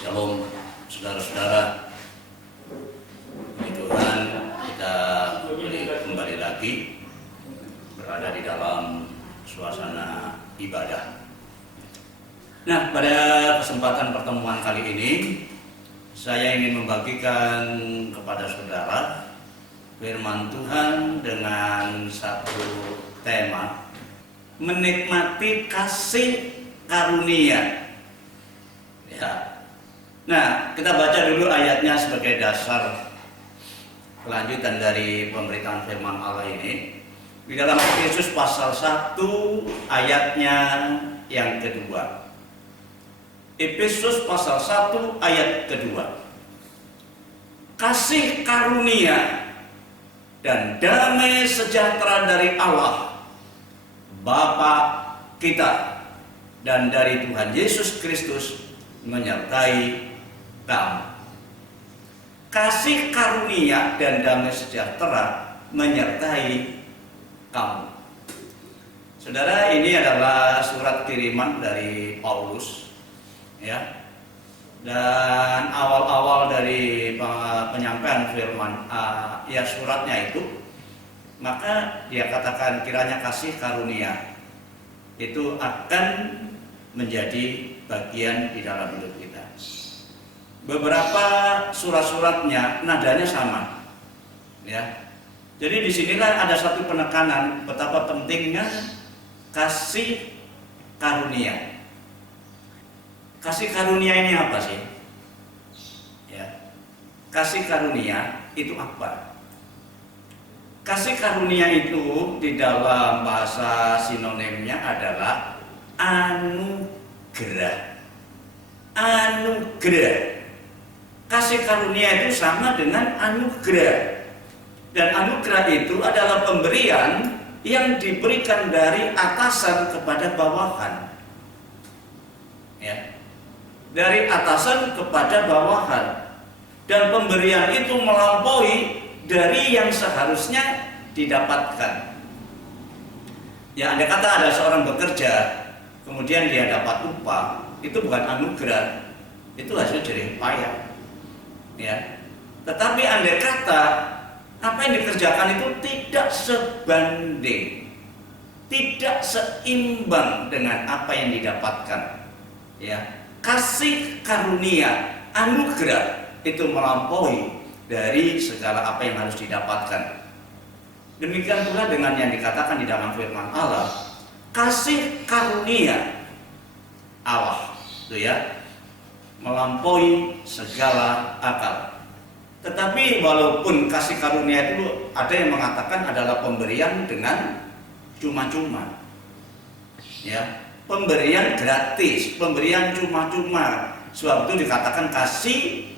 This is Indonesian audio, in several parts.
Shalom, saudara-saudara. Puji Tuhan, kita kembali lagi berada di dalam suasana ibadah. Nah, pada kesempatan pertemuan kali ini, saya ingin membagikan kepada saudara firman Tuhan dengan satu tema, menikmati kasih karunia. Ya. Nah, kita baca dulu ayatnya sebagai dasar kelanjutan dari pemberitaan firman Allah ini. Di dalam Efesus pasal 1 ayatnya yang kedua. Efesus pasal 1 ayat kedua. Kasih karunia dan damai sejahtera dari Allah Bapa kita dan dari Tuhan Yesus Kristus menyertai kamu. Kasih karunia dan damai sejahtera menyertai kamu. Saudara, ini adalah surat kiriman dari Paulus, ya. Dan awal-awal dari penyampaian firman suratnya itu, maka dia katakan kiranya kasih karunia itu akan menjadi bagian di dalam hidup kita. Beberapa surat-suratnya nadanya sama, ya. Jadi disinilah ada satu penekanan betapa pentingnya kasih karunia. Kasih karunia ini apa sih? Ya. Kasih karunia itu apa? Kasih karunia itu di dalam bahasa sinonimnya adalah anugerah. Anugerah. Kasih karunia itu sama dengan anugerah. Dan anugerah itu adalah pemberian yang diberikan dari atasan kepada bawahan. Ya. Dari atasan kepada bawahan. Dan pemberian itu melampaui dari yang seharusnya didapatkan. Ya, andai kata ada seorang bekerja, kemudian dia dapat upah, itu bukan anugerah, itu hasil jerih payah. Ya. Tetapi andai kata apa yang dikerjakan itu tidak sebanding, tidak seimbang dengan apa yang didapatkan. Ya. Kasih karunia, anugerah itu melampaui dari segala apa yang harus didapatkan. Demikian pula dengan yang dikatakan di dalam firman Allah, kasih karunia Allah, itu ya, melampaui segala akal. Tetapi walaupun kasih karunia itu ada yang mengatakan adalah pemberian dengan cuma-cuma, ya, pemberian gratis, pemberian cuma-cuma. Sebab itu dikatakan kasih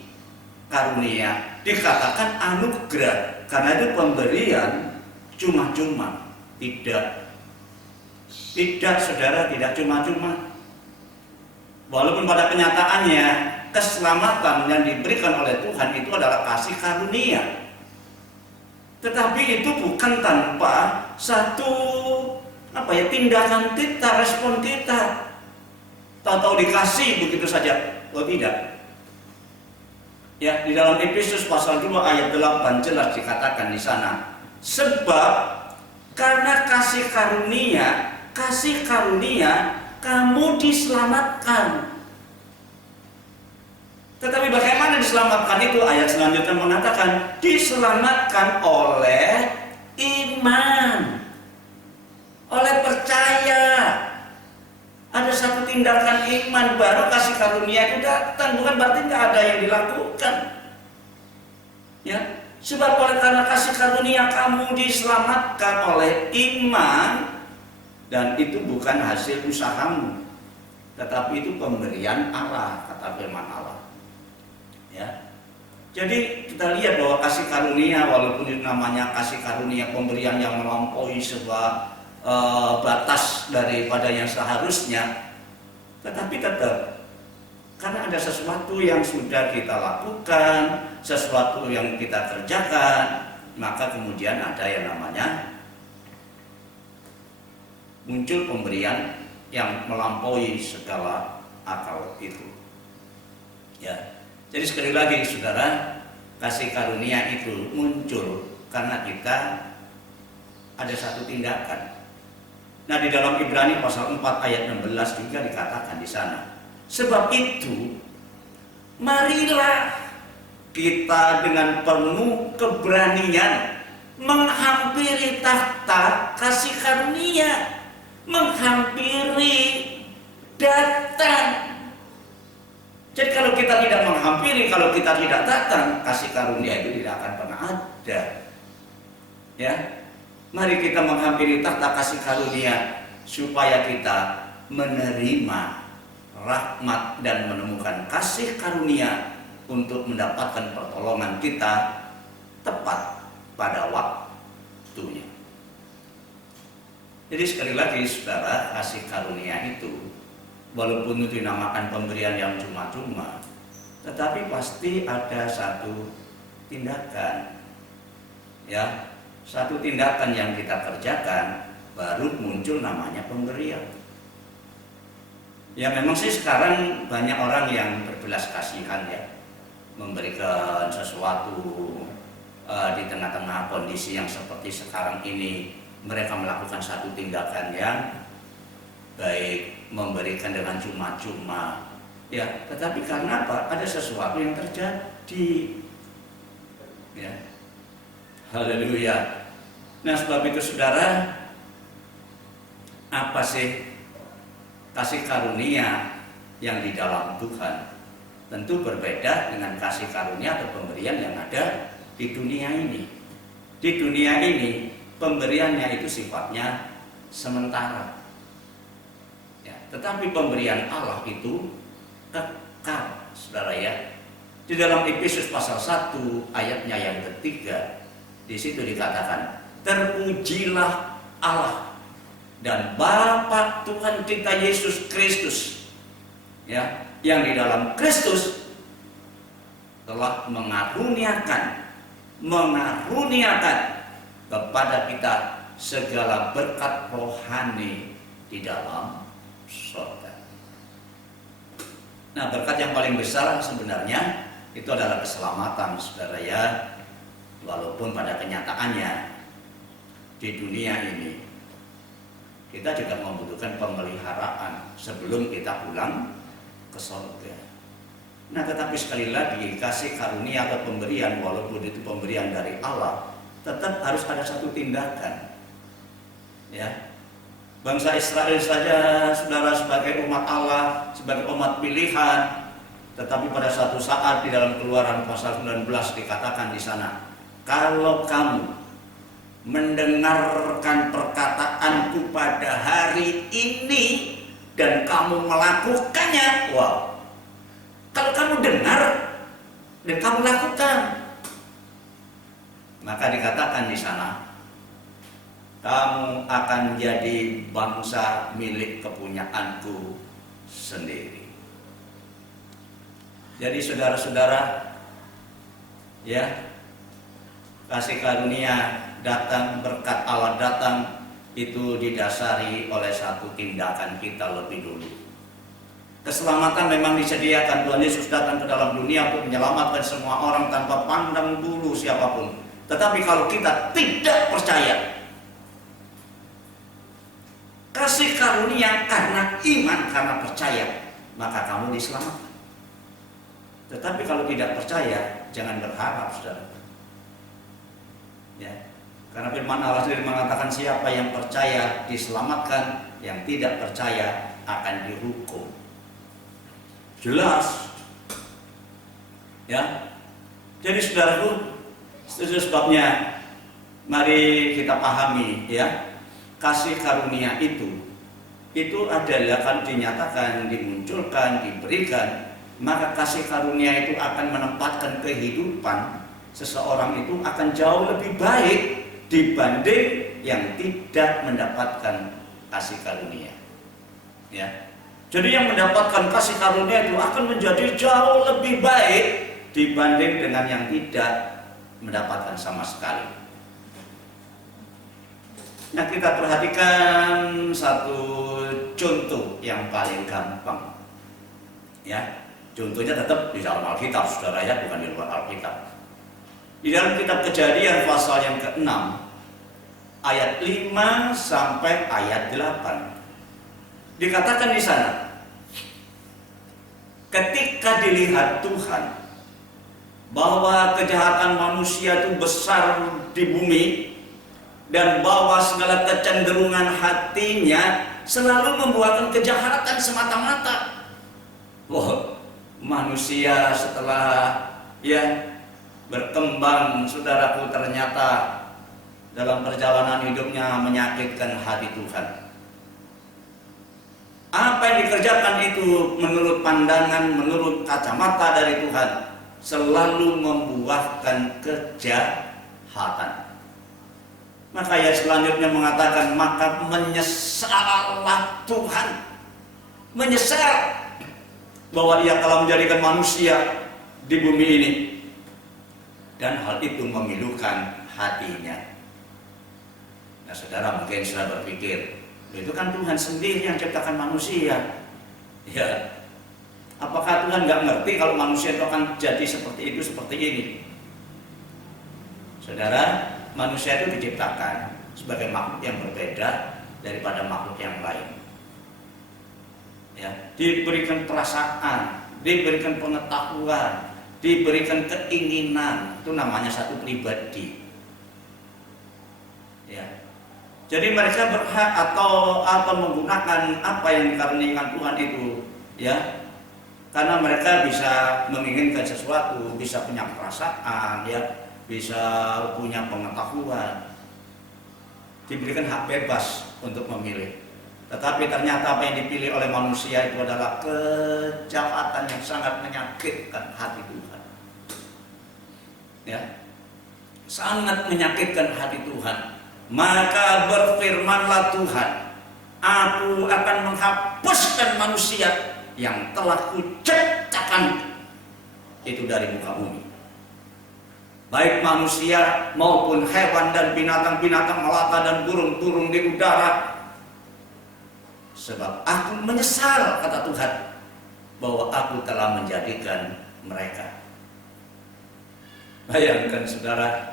karunia, dikatakan anugerah, karena itu pemberian cuma-cuma. Tidak, saudara, tidak cuma-cuma. Walaupun pada kenyataannya keselamatan yang diberikan oleh Tuhan itu adalah kasih karunia, tetapi itu bukan tanpa satu tindakan kita, respon kita. Tahu-tahu dikasih begitu saja. Oh, tidak. Ya, di dalam Efesus pasal 2 ayat 8 jelas dikatakan di sana, sebab karena kasih karunia kamu diselamatkan. Tetapi bagaimana diselamatkan itu? Ayat selanjutnya mengatakan diselamatkan oleh iman, oleh percaya. Ada satu tindakan iman baru kasih karunia itu datang, bukan berarti nggak ada yang dilakukan. Ya, sebab karena kasih karunia kamu diselamatkan oleh iman. Dan itu bukan hasil usahamu, tetapi itu pemberian Allah, kata firman Allah. Ya. Jadi kita lihat bahwa kasih karunia, walaupun itu namanya kasih karunia, pemberian yang melampaui sebuah batas daripada yang seharusnya, tetapi tetap karena ada sesuatu yang sudah kita lakukan, sesuatu yang kita kerjakan, maka kemudian ada yang namanya muncul pemberian yang melampaui segala akal itu. Ya. Jadi sekali lagi saudara, kasih karunia itu muncul karena kita ada satu tindakan. Nah, di dalam Ibrani pasal 4 ayat 16 juga dikatakan di sana. Sebab itu, marilah kita dengan penuh keberanian menghampiri takhta kasih karunia, menghampiri, datang. Jadi kalau kita tidak menghampiri, kalau kita tidak datang, kasih karunia itu tidak akan pernah ada. Ya, mari kita menghampiri takhta kasih karunia supaya kita menerima rahmat dan menemukan kasih karunia untuk mendapatkan pertolongan kita tepat pada waktunya. Jadi sekali lagi saudara, kasih karunia itu walaupun itu dinamakan pemberian yang cuma-cuma, tetapi pasti ada satu tindakan, ya, satu tindakan yang kita kerjakan baru muncul namanya pemberian. Ya memang sih sekarang banyak orang yang berbelas kasihan ya, memberikan sesuatu di tengah-tengah kondisi yang seperti sekarang ini. Mereka melakukan satu tindakan yang baik, memberikan dengan cuma-cuma, ya, tetapi karena apa? Ada sesuatu yang terjadi, ya. Haleluya. Nah, sebab itu saudara, apa sih kasih karunia yang di dalam Tuhan? Tentu berbeda dengan kasih karunia atau pemberian yang ada di dunia ini. Di dunia ini pemberiannya itu sifatnya sementara. Tetapi pemberian Allah itu kekal, saudara ya. Di dalam Efesus pasal 1 ayatnya yang ketiga, di situ dikatakan, terpujilah Allah dan Bapa Tuhan kita Yesus Kristus, ya, yang di dalam Kristus telah mengaruniakan kepada kita segala berkat rohani di dalam surga. Nah, berkat yang paling besar sebenarnya itu adalah keselamatan, saudara ya. Walaupun pada kenyataannya di dunia ini kita juga membutuhkan pemeliharaan sebelum kita pulang ke surga. Nah, tetapi sekali lagi kasih karunia atau pemberian, walaupun itu pemberian dari Allah, tetap harus ada satu tindakan, ya. Bangsa Israel saja, saudara, sebagai umat Allah, sebagai umat pilihan, tetapi pada satu saat di dalam Keluaran pasal 19 dikatakan di sana, kalau kamu mendengarkan perkataanku pada hari ini dan kamu melakukannya, wow. Kalau kamu dengar dan kamu lakukan, maka dikatakan di sana, kamu akan menjadi bangsa milik kepunyaanku sendiri. Jadi saudara-saudara, ya, kasih karunia datang, berkat Allah datang, itu didasari oleh satu tindakan kita lebih dulu. Keselamatan memang disediakan. Tuhan Yesus datang ke dalam dunia untuk menyelamatkan semua orang tanpa pandang bulu siapapun. Tetapi kalau kita tidak percaya, kasih karunia karena iman, karena percaya, maka kamu diselamatkan. Tetapi kalau tidak percaya, jangan berharap, saudara. Ya, karena firman Allah sendiri mengatakan siapa yang percaya diselamatkan, yang tidak percaya akan dihukum. Jelas, ya. Jadi saudaraku, itu sebabnya mari kita pahami, ya. Kasih karunia itu adalah akan dinyatakan, dimunculkan, diberikan, maka kasih karunia itu akan menempatkan kehidupan seseorang itu akan jauh lebih baik dibanding yang tidak mendapatkan kasih karunia. Ya. Jadi yang mendapatkan kasih karunia itu akan menjadi jauh lebih baik dibanding dengan yang tidak mendapatkan sama sekali. Nah, kita perhatikan satu contoh yang paling gampang, ya. Contohnya tetap di dalam Alkitab, saudara ya, bukan di luar Alkitab. Di dalam kitab Kejadian pasal yang ke-6 ayat 5 sampai ayat 8. Dikatakan di sana, ketika dilihat Tuhan bahwa kejahatan manusia itu besar di bumi dan bahwa segala kecenderungan hatinya selalu membuatkan kejahatan semata-mata. Wah, manusia setelah berkembang, saudaraku, ternyata dalam perjalanan hidupnya menyakitkan hati Tuhan. Apa yang dikerjakan itu menurut pandangan, menurut kacamata dari Tuhan, selalu membuahkan kejahatan. Maka ayat selanjutnya mengatakan, maka menyesallah Tuhan, menyesal bahwa Ia telah menjadikan manusia di bumi ini, dan hal itu memilukan hatinya. Nah, saudara mungkin sudah berpikir, itu kan Tuhan sendiri yang ciptakan manusia. Ya, apakah Tuhan nggak ngerti kalau manusia itu akan jadi seperti itu, seperti ini? Saudara, manusia itu diciptakan sebagai makhluk yang berbeda daripada makhluk yang lain. Ya, diberikan perasaan, diberikan pengetahuan, diberikan keinginan, itu namanya satu pribadi. Ya, jadi mereka berhak atau menggunakan apa yang dikaruniakan Tuhan itu, ya, karena mereka bisa menginginkan sesuatu, bisa punya perasaan, ya, bisa punya pengetahuan, diberikan hak bebas untuk memilih. Tetapi ternyata apa yang dipilih oleh manusia itu adalah kejahatan yang sangat menyakitkan hati Tuhan. Ya, sangat menyakitkan hati Tuhan. Maka berfirmanlah Tuhan, aku akan menghapuskan manusia yang telah kuciptakan itu dari muka bumi, baik manusia maupun hewan dan binatang-binatang melata dan burung-burung di udara. Sebab aku menyesal, kata Tuhan, bahwa aku telah menjadikan mereka. Bayangkan, saudara,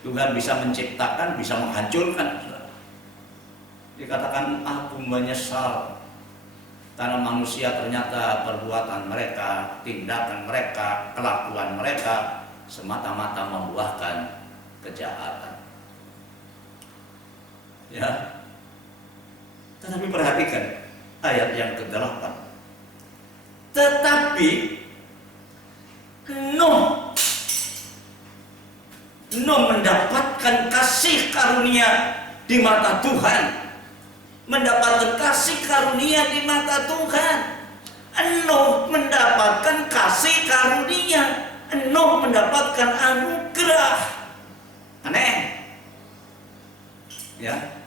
Tuhan bisa menciptakan, bisa menghancurkan. Dikatakan aku menyesal karena manusia ternyata perbuatan mereka, tindakan mereka, kelakuan mereka semata-mata membuahkan kejahatan. Ya. Tetapi perhatikan ayat yang ke-8. Tetapi Nuh mendapatkan kasih karunia di mata Tuhan. Mendapatkan kasih karunia di mata Tuhan. Nuh mendapatkan kasih karunia. Nuh mendapatkan anugerah. Aneh. Ya.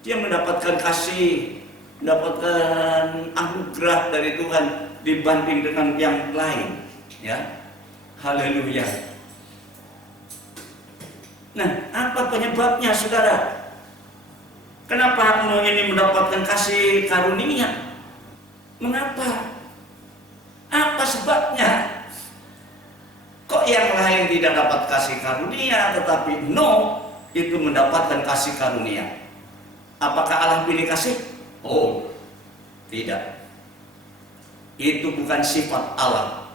Dia mendapatkan kasih, mendapatkan anugerah dari Tuhan dibanding dengan yang lain. Ya. Haleluya. Nah, apa penyebabnya, saudara? Kenapa Nuh ini mendapatkan kasih karunia? Mengapa? Apa sebabnya? Kok yang lain tidak dapat kasih karunia, tetapi Nuh itu mendapatkan kasih karunia? Apakah Allah pilih kasih? Oh, tidak. Itu bukan sifat Allah.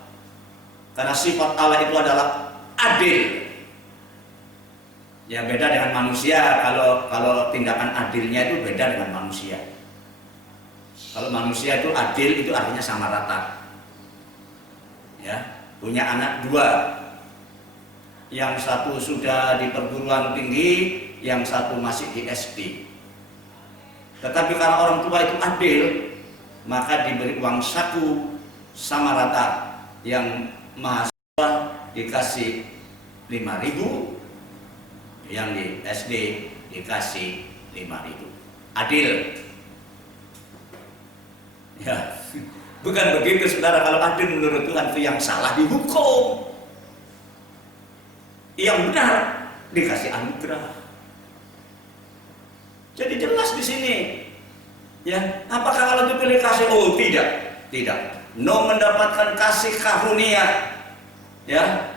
Karena sifat Allah itu adalah adil. Ya, beda dengan manusia. Kalau tindakan adilnya itu beda dengan manusia. Kalau manusia itu adil, itu artinya sama rata. Ya, punya anak 2. Yang satu sudah di perguruan tinggi, yang satu masih di SD. Tetapi karena orang tua itu adil, maka diberi uang saku sama rata. Yang mahasiswa dikasih 5.000, yang di SD dikasih 5.000. Adil. Ya, bukan begitu, saudara. Kalau adil menurut Tuhan itu yang salah dihukum, yang benar dikasih anugerah. Jadi jelas di sini, ya. Apakah Allah dipilih kasih? Oh, tidak. Tidak. Nuh mendapatkan kasih karunia, ya,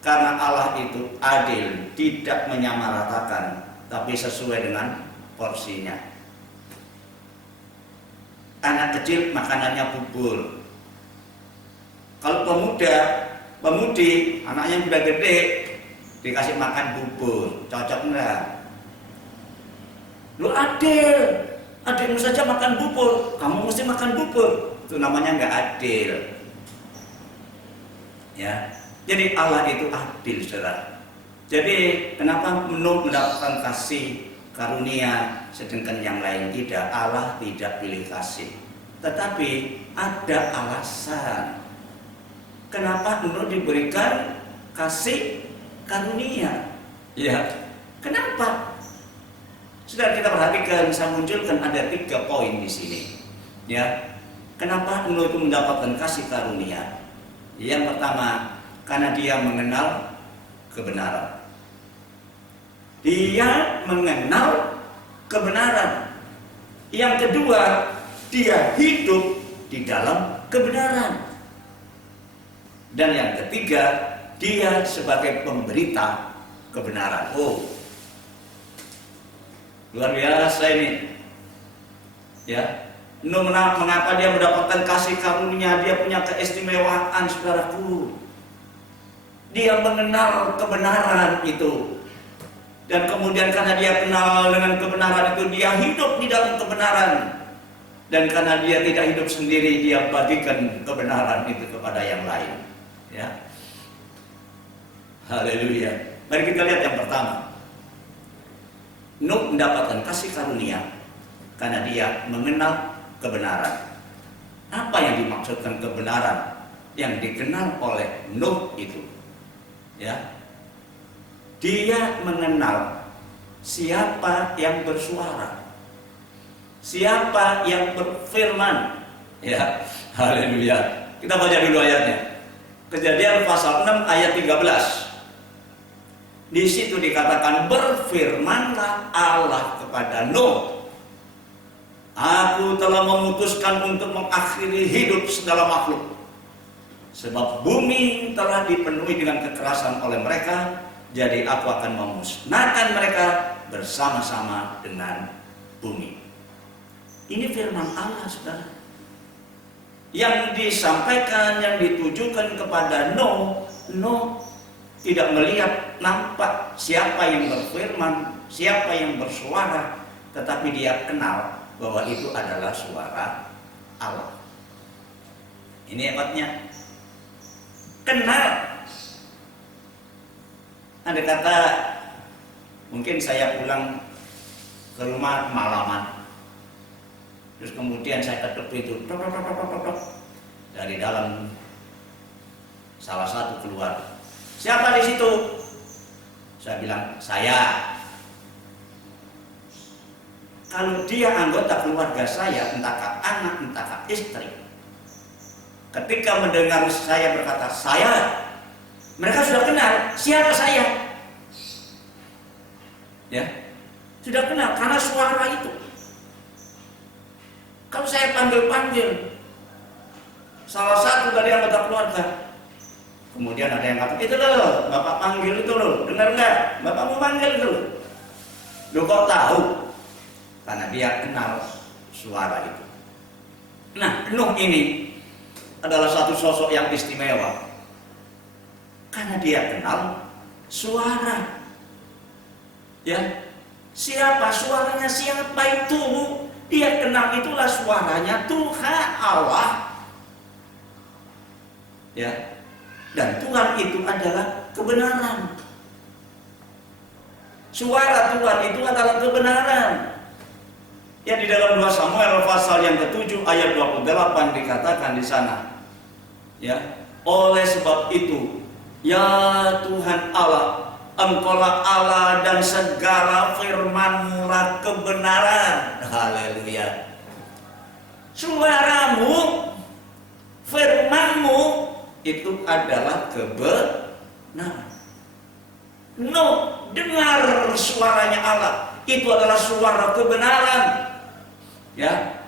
karena Allah itu adil, tidak menyamaratakan, tapi sesuai dengan porsinya. Anak kecil makanannya bubur. Kalau pemudi, anaknya udah gede, dikasih makan bubur, cocok enggak? Lu adilmu saja makan bubur, kamu mesti makan bubur. Itu namanya nggak adil. Ya, jadi Allah itu adil, saudara. Jadi kenapa Nuh mendapatkan kasih karunia sedangkan yang lain tidak? Allah tidak pilih kasih, tetapi ada alasan kenapa Nuh diberikan kasih karunia. Ya, kenapa? Sudah kita perhatikan, saya munculkan ada 3 poin di sini. Ya, kenapa Nuh itu mendapatkan kasih karunia? Yang pertama, karena dia mengenal kebenaran. Dia mengenal kebenaran. Yang kedua, dia hidup di dalam kebenaran. Dan yang ketiga, dia sebagai pemberita kebenaran. Oh, luar biasa ini. Ya, Nuh mengapa dia mendapatkan kasih karunia? Dia punya keistimewaan, saudaraku. Dia mengenal kebenaran itu. Dan kemudian karena dia kenal dengan kebenaran itu, dia hidup di dalam kebenaran. Dan karena dia tidak hidup sendiri, dia bagikan kebenaran itu kepada yang lain. Ya, haleluya. Mari kita lihat yang pertama. Nuh mendapatkan kasih karunia karena dia mengenal kebenaran. Apa yang dimaksudkan kebenaran yang dikenal oleh Nuh itu? Ya, dia mengenal siapa yang bersuara, siapa yang berfirman. Ya, haleluya. Kita baca dulu ayatnya. Kejadian pasal 6 ayat 13. Di situ dikatakan, berfirmanlah Allah kepada Nuh, aku telah memutuskan untuk mengakhiri hidup segala makhluk, sebab bumi telah dipenuhi dengan kekerasan oleh mereka, jadi aku akan memusnahkan mereka bersama-sama dengan bumi. Ini firman Allah, saudara, yang disampaikan, yang ditujukan kepada Nuh. Nuh tidak melihat nampak siapa yang berfirman, siapa yang bersuara, tetapi dia kenal bahwa itu adalah suara Allah. Ini hebatnya. Kenal. Ada kata, mungkin saya pulang ke rumah malaman, terus kemudian saya ketuk pintu, tok, tok, tok, tok, tok, tok. Dari dalam salah satu keluar. Siapa di situ? Saya bilang, saya. Kalau dia anggota keluarga saya, entahkah anak, entahkah istri, ketika mendengar saya berkata saya, mereka sudah kenal siapa saya. Ya, sudah kenal karena suara itu. Kalau saya panggil-panggil salah satu dari anggota keluarga, kemudian ada yang kata, itu loh, bapak panggil itu loh, dengar nggak? Bapak mau panggil itu loh. Loh kok tahu? Karena dia kenal suara itu. Nah, Nuh ini adalah satu sosok yang istimewa karena dia kenal suara. Ya, siapa suaranya? Siapa itu? Dia kenal itulah suaranya Tuhan Allah. Ya. Dan Tuhan itu adalah kebenaran. Suara Tuhan itu adalah kebenaran. Ya, di dalam 2 Samuel pasal yang ke-7 ayat 28 dikatakan di sana. Ya, oleh sebab itu, ya Tuhan Allah, Engkaulah Allah dan segala firman-Mu kebenaran. Haleluya. Suaramu, firman-Mu itu adalah kebenaran. Nuh dengar suaranya Allah, itu adalah suara kebenaran. Ya,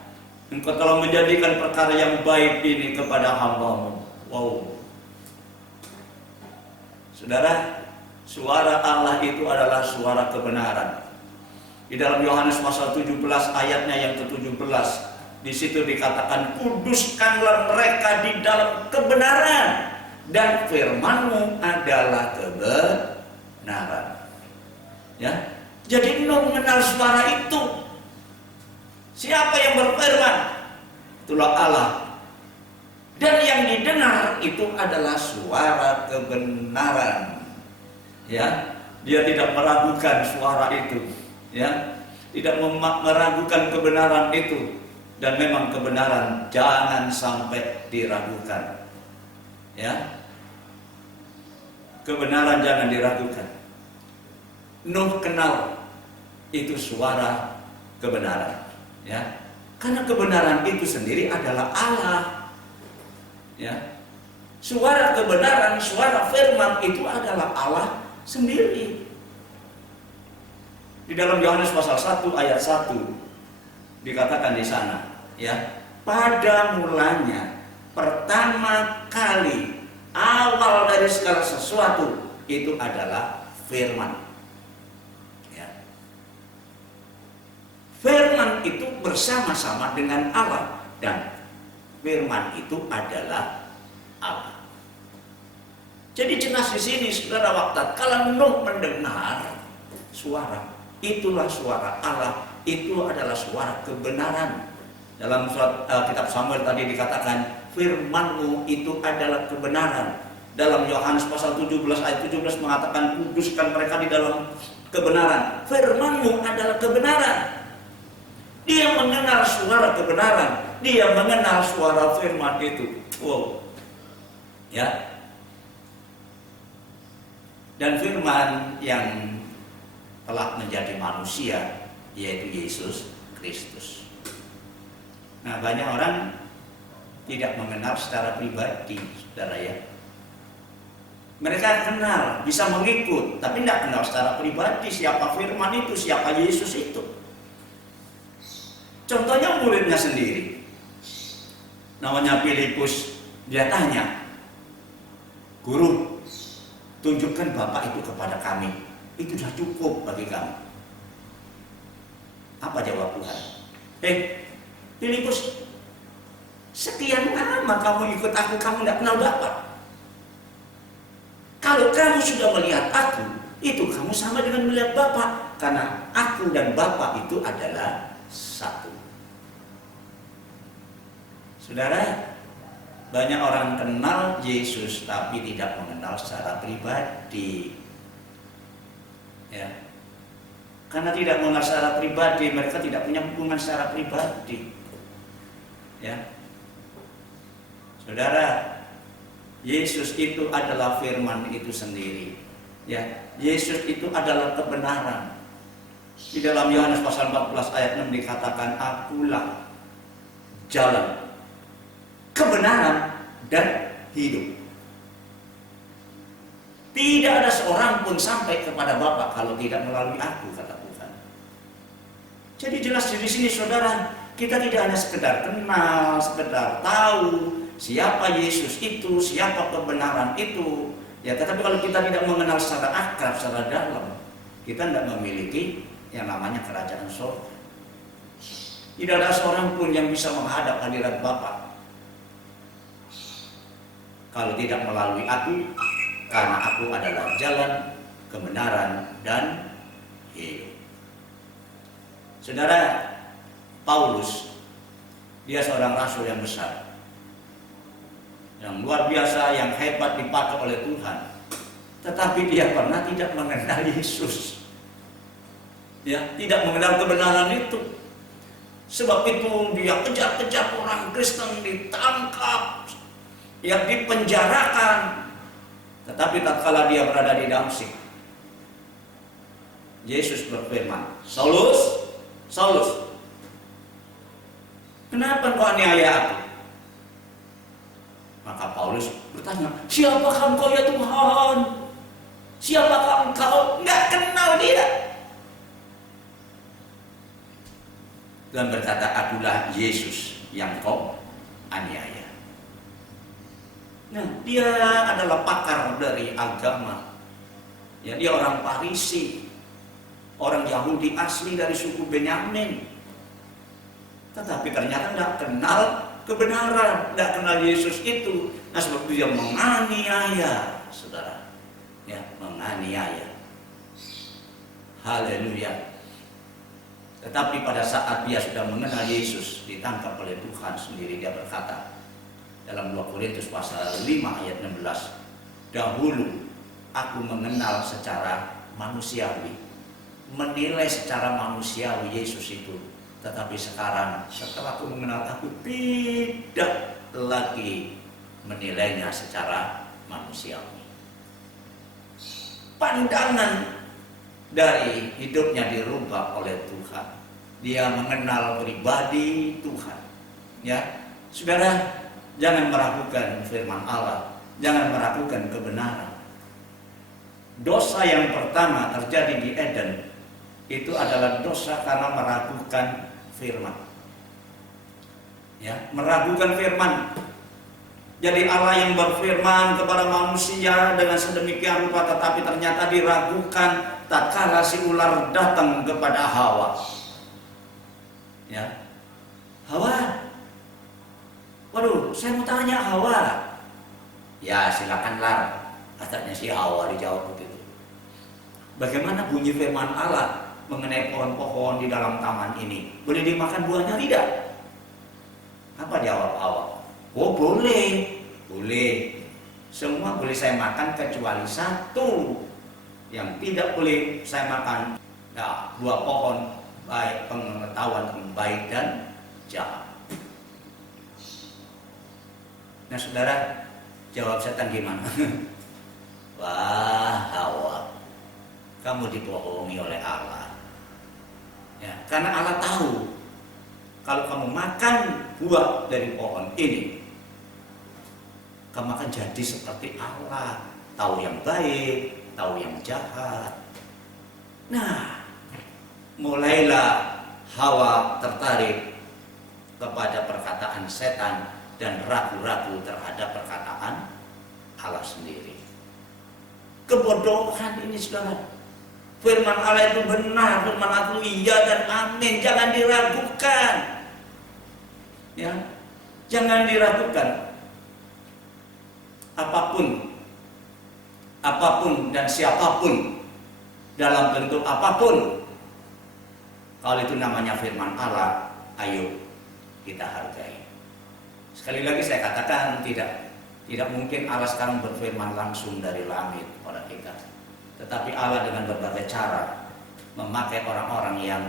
Engkau telah menjadikan perkara yang baik ini kepada hamba-Mu. Wow. Saudara, suara Allah itu adalah suara kebenaran. Di dalam Yohanes pasal 17 ayatnya yang ke-17, di situ dikatakan, kuduskanlah mereka di dalam kebenaran, dan firman-Mu adalah kebenaran. Ya, jadi Nuh mengenal suara itu. Siapa yang berfirman? Itulah Allah. Dan yang didengar itu adalah suara kebenaran. Ya, dia tidak meragukan suara itu. Ya, tidak meragukan kebenaran itu. Dan memang kebenaran jangan sampai diragukan. Ya, kebenaran jangan diragukan. Nuh kenal itu suara kebenaran. Ya, karena kebenaran itu sendiri adalah Allah. Ya, suara kebenaran, suara firman itu adalah Allah sendiri. Di dalam Yohanes pasal 1 ayat 1 dikatakan di sana, ya, pada mulanya, pertama kali, awal dari segala sesuatu itu adalah firman. Firman itu bersama-sama dengan Allah, dan firman itu adalah Allah. Jadi jelas di sini, saudara, waktu kalau Nuh mendengar suara, itulah suara Allah, itu adalah suara kebenaran. Dalam surat kitab Samuel tadi dikatakan, firman-Mu itu adalah kebenaran. Dalam Yohanes pasal 17 ayat 17 mengatakan, kuduskan mereka di dalam kebenaran. Firman-Mu adalah kebenaran. Dia mengenal suara kebenaran, dia mengenal suara firman itu. Wow. Ya. Dan firman yang telah menjadi manusia, yaitu Yesus Kristus. Nah, banyak orang tidak mengenal secara pribadi, saudara, ya. Mereka kenal, bisa mengikut, tapi tidak kenal secara pribadi siapa firman itu, siapa Yesus itu. Contohnya muridnya sendiri, namanya Filipus, dia tanya, Guru, tunjukkan Bapa itu kepada kami, itu sudah cukup bagi kami. Apa jawab Tuhan? Filipus, sekian lama kamu ikut aku, kamu tidak kenal Bapa. Kalau kamu sudah melihat aku, itu kamu sama dengan melihat Bapa, karena aku dan Bapa itu adalah satu. Saudara, banyak orang kenal Yesus tapi tidak mengenal secara pribadi. Ya. Karena tidak mengenal secara pribadi, mereka tidak punya hubungan secara pribadi. Ya. Saudara, Yesus itu adalah firman itu sendiri. Ya, Yesus itu adalah kebenaran. Di dalam Yohanes pasal 14 ayat 6 dikatakan, akulah jalan, kebenaran, dan hidup. Tidak ada seorang pun sampai kepada Bapa kalau tidak melalui aku, kata Tuhan. Jadi jelas di sini, saudara, kita tidak hanya sekedar kenal, sekedar tahu siapa Yesus itu, siapa kebenaran itu. Ya, tetapi kalau kita tidak mengenal secara akrab, secara dalam, kita tidak memiliki yang namanya kerajaan surga. Tidak ada seorang pun yang bisa menghadap hadirat Bapa kalau tidak melalui aku, karena aku adalah jalan, kebenaran, dan hidup. Saudara, Paulus, dia seorang rasul yang besar, yang luar biasa, yang hebat dipakai oleh Tuhan. Tetapi dia pernah tidak mengenal Yesus. Ya, tidak mengenal kebenaran itu. Sebab itu dia kejar-kejar orang Kristen, ditangkap, yang dipenjarakan. Tetapi tatkala dia berada di Damsyik, Yesus berfirman, Saulus, Saulus, kenapa kau aniaya aku? Maka Paulus bertanya, siapakah engkau ya Tuhan? Siapakah engkau? Nggak kenal dia. Tuhan berkata, akulah Yesus yang kau aniaya. Nah, dia adalah pakar dari agama. Ya, dia orang Farisi, orang Yahudi asli dari suku Benyamin. Tetapi ternyata tidak kenal kebenaran, tidak kenal Yesus itu. Nah, sebab itu dia menganiaya, saudara. Ya, menganiaya. Haleluya. Tetapi pada saat dia sudah mengenal Yesus, ditangkap oleh Tuhan sendiri, dia berkata dalam 2 Korintus pasal 5 ayat 16, dahulu aku mengenal secara manusiawi, menilai secara manusiawi Yesus itu. Tetapi sekarang setelah aku mengenal, aku tidak lagi menilainya secara manusiawi. Pandangan dari hidupnya dirubah oleh Tuhan. Dia mengenal pribadi Tuhan. Ya, saudara, jangan meragukan firman Allah, jangan meragukan kebenaran. Dosa yang pertama terjadi di Eden itu adalah dosa karena meragukan firman. Ya, meragukan firman. Jadi Allah yang berfirman kepada manusia dengan sedemikian rupa, tetapi ternyata diragukan tatkala si ular datang kepada Hawa. Ya, Hawa, waduh, saya mau tanya Hawa. Ya, silakanlah, katanya si Hawa, dijawab begitu. Bagaimana bunyi firman Allah mengenai pohon-pohon di dalam taman ini? Boleh dimakan buahnya tidak? Apa jawab Hawa? Oh, boleh, boleh. Semua boleh saya makan kecuali satu yang tidak boleh saya makan. Nah, dua pohon baik pengetahuan baik dan jahat. Nah, saudara, jawab setan gimana? Wah, Hawa, kamu dibohongi oleh Allah. Ya, karena Allah tahu kalau kamu makan buah dari pohon ini, kamu akan jadi seperti Allah, tahu yang baik, tahu yang jahat. Nah, mulailah Hawa tertarik kepada perkataan setan dan ragu-ragu terhadap perkataan Allah sendiri. Kebodohan ini, saudara. Firman Allah itu benar, firman Allah itu iya dan amin, jangan diragukan. Ya, jangan diragukan. Apapun dan siapapun, dalam bentuk apapun, kalau itu namanya firman Allah, ayo kita hargai. Sekali lagi saya katakan, tidak mungkin Allah sekarang berfirman langsung dari langit kepada kita. Tetapi Allah dengan berbagai cara memakai orang-orang yang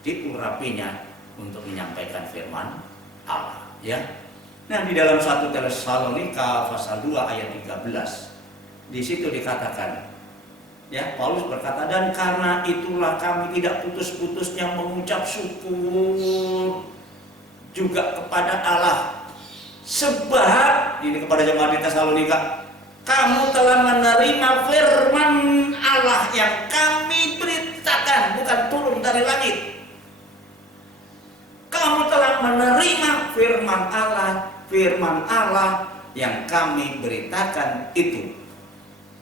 diurapinya untuk menyampaikan firman Allah. Ya. Nah, di dalam 1 Tesalonika pasal 2 ayat 13, di situ dikatakan, ya, Paulus berkata, dan karena itulah kami tidak putus-putusnya mengucap syukur juga kepada Allah, sebab ini kepada jemaat di Tesalonika, kamu telah menerima firman Allah yang kami beritakan, bukan turun dari langit. Kamu telah menerima firman Allah yang kami beritakan itu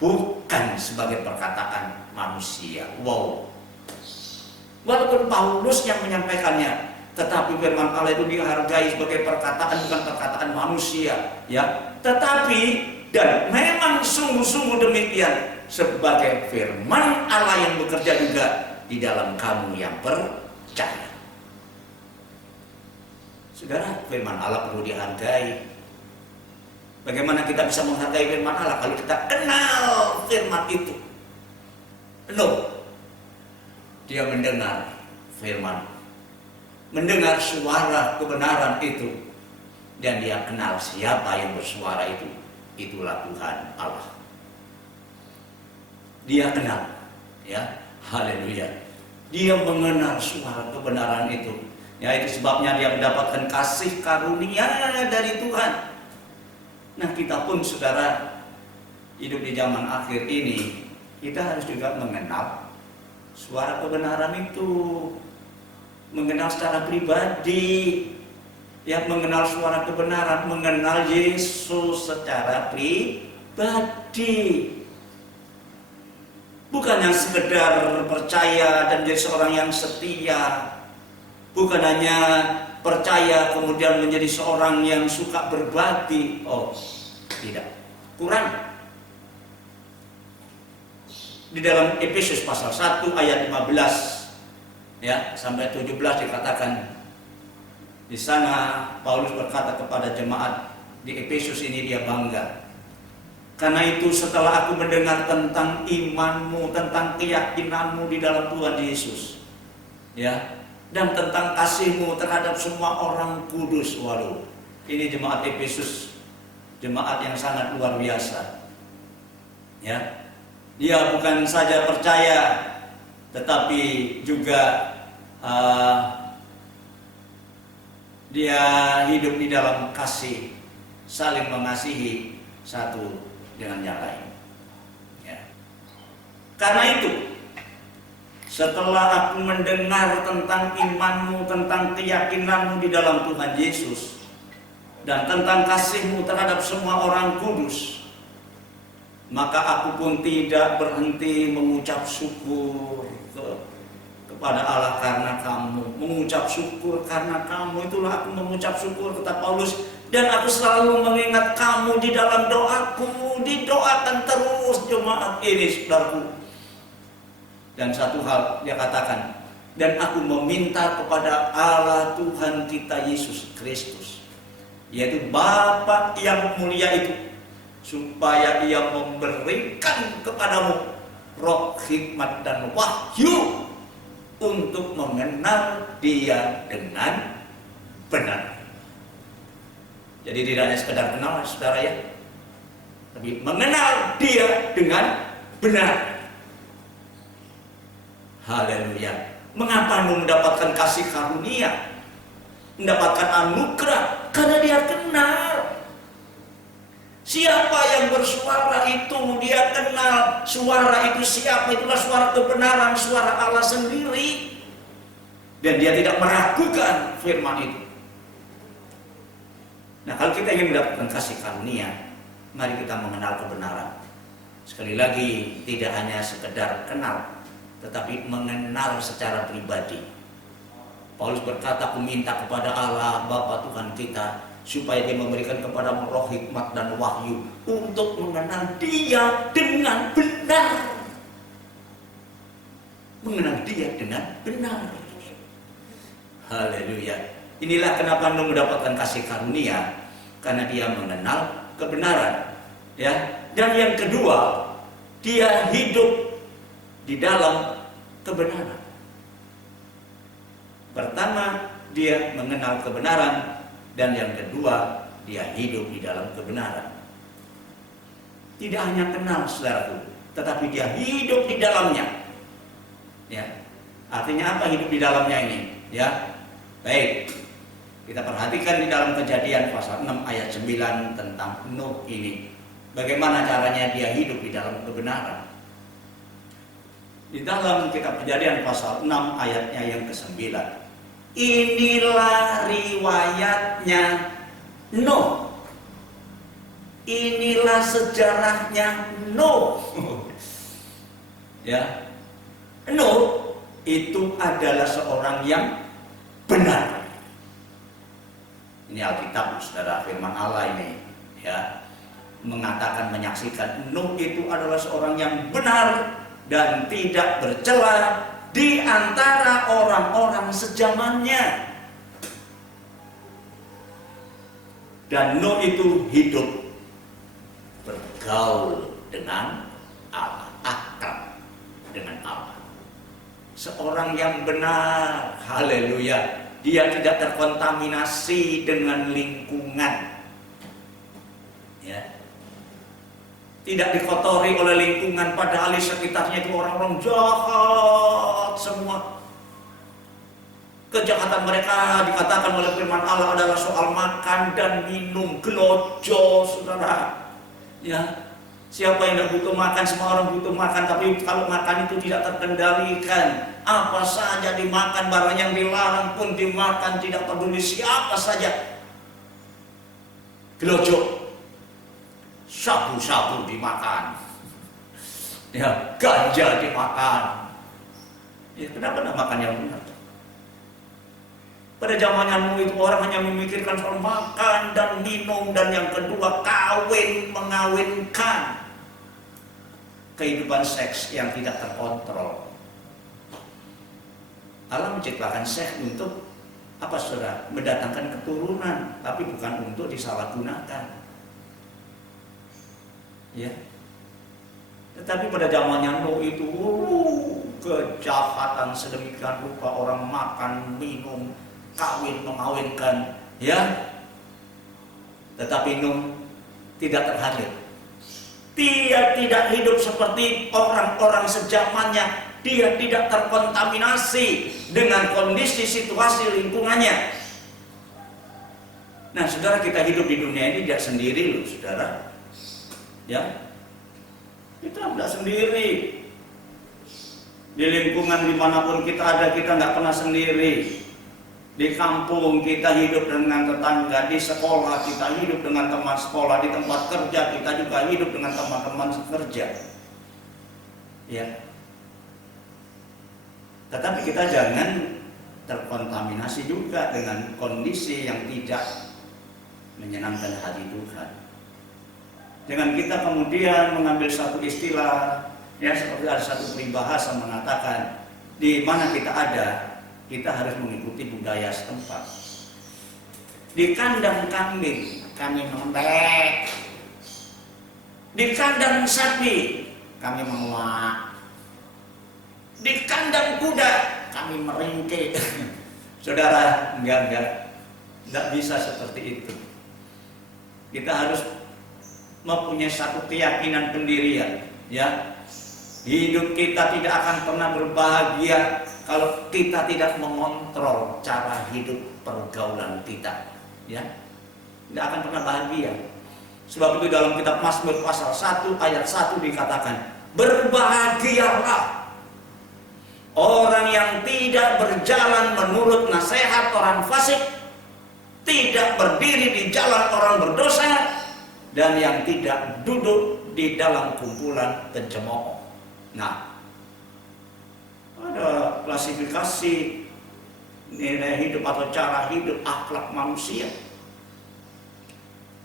bukan sebagai perkataan manusia. Wow. Walaupun Paulus yang menyampaikannya, tetapi firman Allah itu dihargai sebagai perkataan, bukan perkataan manusia, ya. Tetapi dan memang sungguh-sungguh demikian, sebagai firman Allah yang bekerja juga di dalam kamu yang percaya. Saudara, firman Allah perlu dihargai. Bagaimana kita bisa menghargai firman Allah kalau kita kenal firman itu? Dia mendengar firman, mendengar suara kebenaran itu, dan dia kenal siapa yang bersuara itu. Itulah Tuhan Allah. Dia kenal, ya, haleluya. Dia mengenal suara kebenaran itu. Ya, itu sebabnya dia mendapatkan kasih karunia dari Tuhan. Nah, kita pun, saudara, hidup di zaman akhir ini, kita harus juga mengenal suara kebenaran itu. mengenal secara pribadi, ya, mengenal suara kebenaran, mengenal Yesus secara pribadi. Bukan yang sekedar percaya dan menjadi seorang yang setia. Bukan hanya percaya kemudian menjadi seorang yang suka berbakti. Oh, tidak. Kurang. Di dalam Efesus pasal 1 ayat 15 ya sampai 17 dikatakan, di sana Paulus berkata kepada jemaat di Efesus ini, dia bangga. Karena itu setelah aku mendengar tentang imanmu, tentang keyakinanmu di dalam Tuhan Yesus, ya, dan tentang kasihmu terhadap semua orang kudus. Waduh, ini jemaat Efesus, jemaat yang sangat luar biasa. Ya, dia bukan saja percaya, tetapi juga dia hidup di dalam kasih, saling mengasihi satu dengan yang lain. Ya. Karena itu, setelah aku mendengar tentang imanmu, tentang keyakinanmu di dalam Tuhan Yesus, dan tentang kasihmu terhadap semua orang kudus, maka aku pun tidak berhenti mengucap syukur kepada Allah karena kamu. Mengucap syukur karena kamu, itulah aku mengucap syukur, kata Paulus. Dan aku selalu mengingat kamu di dalam doaku. Didoakan terus jemaat ini, saudaraku. Dan satu hal dia katakan, dan aku meminta kepada Allah Tuhan kita Yesus Kristus, yaitu Bapa yang mulia itu, supaya Ia memberikan kepadamu roh hikmat dan wahyu untuk mengenal Dia dengan benar. Jadi tidak hanya sekedar kenal, saudara, ya, tapi mengenal Dia dengan benar. Haleluya. Mengapa Anda mendapatkan kasih karunia, mendapatkan anugerah? Karena dia kenal. Siapa yang bersuara itu, dia kenal. Suara itu siapa? Itulah suara kebenaran, suara Allah sendiri. Dan dia tidak meragukan firman itu. Nah, kalau kita ingin mendapatkan kasih karunia, mari kita mengenal kebenaran. Sekali lagi, tidak hanya sekedar kenal, tetapi mengenal secara pribadi. Paulus berkata, aku minta kepada Allah Bapa Tuhan kita, supaya Dia memberikan kepada roh hikmat dan wahyu untuk mengenal Dia dengan benar. Mengenal Dia dengan benar. Haleluya. Inilah kenapa Anda mendapatkan kasih karunia, karena dia mengenal kebenaran. Ya. Dan yang kedua, dia hidup di dalam kebenaran. Pertama, dia mengenal kebenaran, dan yang kedua, dia hidup di dalam kebenaran. Tidak hanya kenal, saudaraku, tetapi dia hidup di dalamnya. Ya. Artinya apa hidup di dalamnya ini? Ya. Baik. Kita perhatikan di dalam Kejadian pasal 6 ayat 9 tentang Nuh ini. Bagaimana caranya dia hidup di dalam kebenaran. Di dalam kitab Kejadian pasal 6 ayatnya yang ke-9. Inilah riwayatnya Nuh. Inilah sejarahnya Nuh. Ya. Nuh itu adalah seorang yang benar. Ini Alkitab, saudara, firman Allah ini, ya, mengatakan, menyaksikan Nuh itu adalah seorang yang benar dan tidak bercela di antara orang-orang sezamannya. Dan Nuh itu hidup bergaul dengan Allah, akrab dengan Allah. Seorang yang benar, haleluya. Dia tidak terkontaminasi dengan lingkungan, ya. Tidak dikotori oleh lingkungan, padahal di sekitarnya itu orang-orang jahat semua. Kejahatan mereka dikatakan oleh firman Allah adalah soal makan dan minum, gelojo, saudara. Ya, Siapa yang tidak butuh makan? Semua orang butuh makan, tapi kalau makan itu tidak terkendalikan, apa saja dimakan, barang yang dilarang pun dimakan, tidak peduli siapa saja. Gelojok, sabu-sabu dimakan, ya, ganja dimakan. Ya, kenapa tidak makan yang benar? Pada zamannya Nuh itu orang hanya memikirkan soal makan dan minum, dan yang kedua kawin mengawinkan. Kehidupan seks yang tidak terkontrol. Allah menciptakan seks untuk apa, saudara? Mendatangkan keturunan, tapi bukan untuk disalahgunakan. Ya. Tetapi pada zamannya Nuh itu kejahatan sedemikian rupa, orang makan, minum, kawin mengawinkan, ya. Tetapi Nuh tidak terhanyut. Dia tidak hidup seperti orang-orang sejamannya. Dia tidak terkontaminasi dengan kondisi situasi lingkungannya. Nah, saudara, kita hidup di dunia ini tidak sendiri loh, saudara. Ya, kita tidak sendiri. Di lingkungan dimanapun kita ada, kita nggak pernah sendiri. Di kampung kita hidup dengan tetangga, di sekolah kita hidup dengan teman sekolah, di tempat kerja kita juga hidup dengan teman-teman kerja. Ya. Tetapi kita jangan terkontaminasi juga dengan kondisi yang tidak menyenangkan hati Tuhan. Dengan kita kemudian mengambil satu istilah, ya, seperti ada satu peribahasa mengatakan, di mana kita ada, kita harus mengikuti budaya setempat. Di kandang kambing kami mengembek, di kandang sapi kami menguak, di kandang kuda kami meringkik. Saudara, enggak bisa seperti itu. Kita harus mempunyai satu keyakinan pendirian, ya. Hidup kita tidak akan pernah berbahagia kalau kita tidak mengontrol cara hidup pergaulan kita, ya. Tidak akan pernah bahagia. Sebab itu dalam kitab Mazmur pasal 1 ayat 1 dikatakan, berbahagialah orang yang tidak berjalan menurut nasihat orang fasik, tidak berdiri di jalan orang berdosa, dan yang tidak duduk di dalam kumpulan pencemooh. Nah, ada klasifikasi nilai hidup atau cara hidup, akhlak manusia.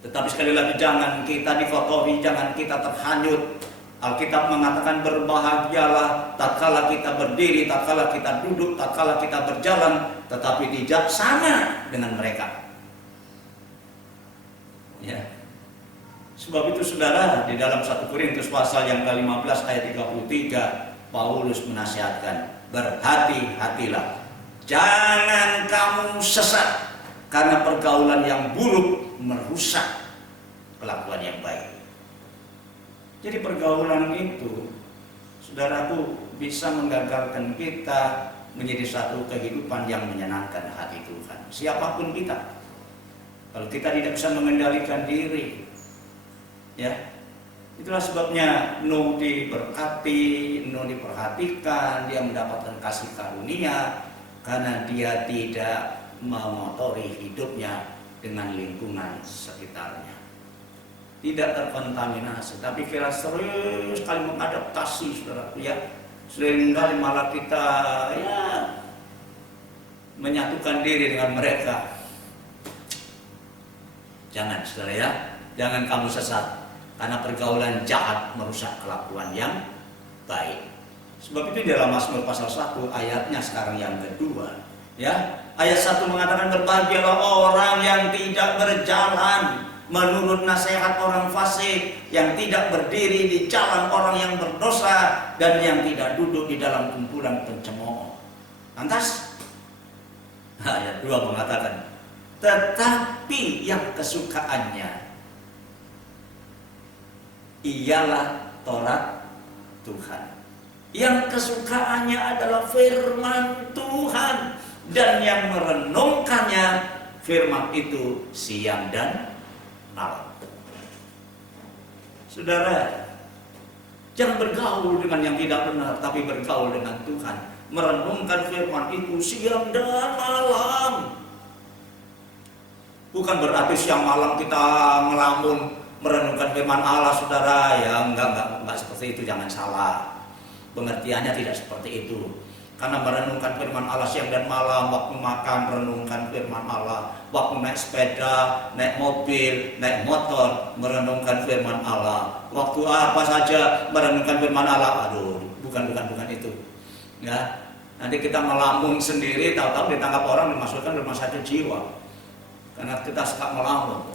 Tetapi sekali lagi, jangan kita dikotori, jangan kita terhanyut. Alkitab mengatakan berbahagialah tatkala kita berdiri, tatkala kita duduk, tatkala kita berjalan, tetapi tidak sama dengan mereka. Ya. Sebab itu, saudara, di dalam 1 Korintus pasal yang ke-15 ayat 33, Paulus menasihatkan, berhati-hatilah, jangan kamu sesat, karena pergaulan yang buruk merusak kelakuan yang baik. Jadi pergaulan itu, saudaraku, bisa menggagalkan kita menjadi satu kehidupan yang menyenangkan hati Tuhan. Siapapun kita, kalau kita tidak bisa mengendalikan diri, ya, itulah sebabnya Nuh diberkati, Nuh diperhatikan, dia mendapatkan kasih karunia karena dia tidak mengotori hidupnya dengan lingkungan sekitarnya. Tidak terkontaminasi, tapi kira serius sekali mengadaptasi, saudaraku, ya. Seringkali malah kita, ya, menyatukan diri dengan mereka. Jangan, saudara, ya, jangan kamu sesat. Karena pergaulan jahat merusak kelakuan yang baik. Sebab itu dalam Mazmur pasal 1 ayatnya sekarang yang kedua, ya. Ayat 1 mengatakan, berbahagialah orang yang tidak berjalan menurut nasihat orang fasik, yang tidak berdiri di jalan orang yang berdosa, dan yang tidak duduk di dalam kumpulan pencemooh. Lantas ayat 2 mengatakan, tetapi yang kesukaannya ialah Taurat Tuhan. Yang kesukaannya adalah firman Tuhan, dan yang merenungkannya firman itu siang dan malam. Saudara, Jangan bergaul dengan yang tidak benar, tapi bergaul dengan Tuhan. Merenungkan firman itu siang dan malam. Bukan berarti siang malam kita ngelamun merenungkan firman Allah, saudara. Ya enggak seperti itu, jangan salah. Pengertiannya tidak seperti itu. Karena merenungkan firman Allah siang dan malam, waktu makan merenungkan firman Allah, waktu naik sepeda, naik mobil, naik motor merenungkan firman Allah, waktu apa saja merenungkan firman Allah. Aduh, bukan itu. Ya, nanti kita melamun sendiri, tahu-tahu ditangkap orang, dimasukkan rumah sakit jiwa karena kita suka melamun.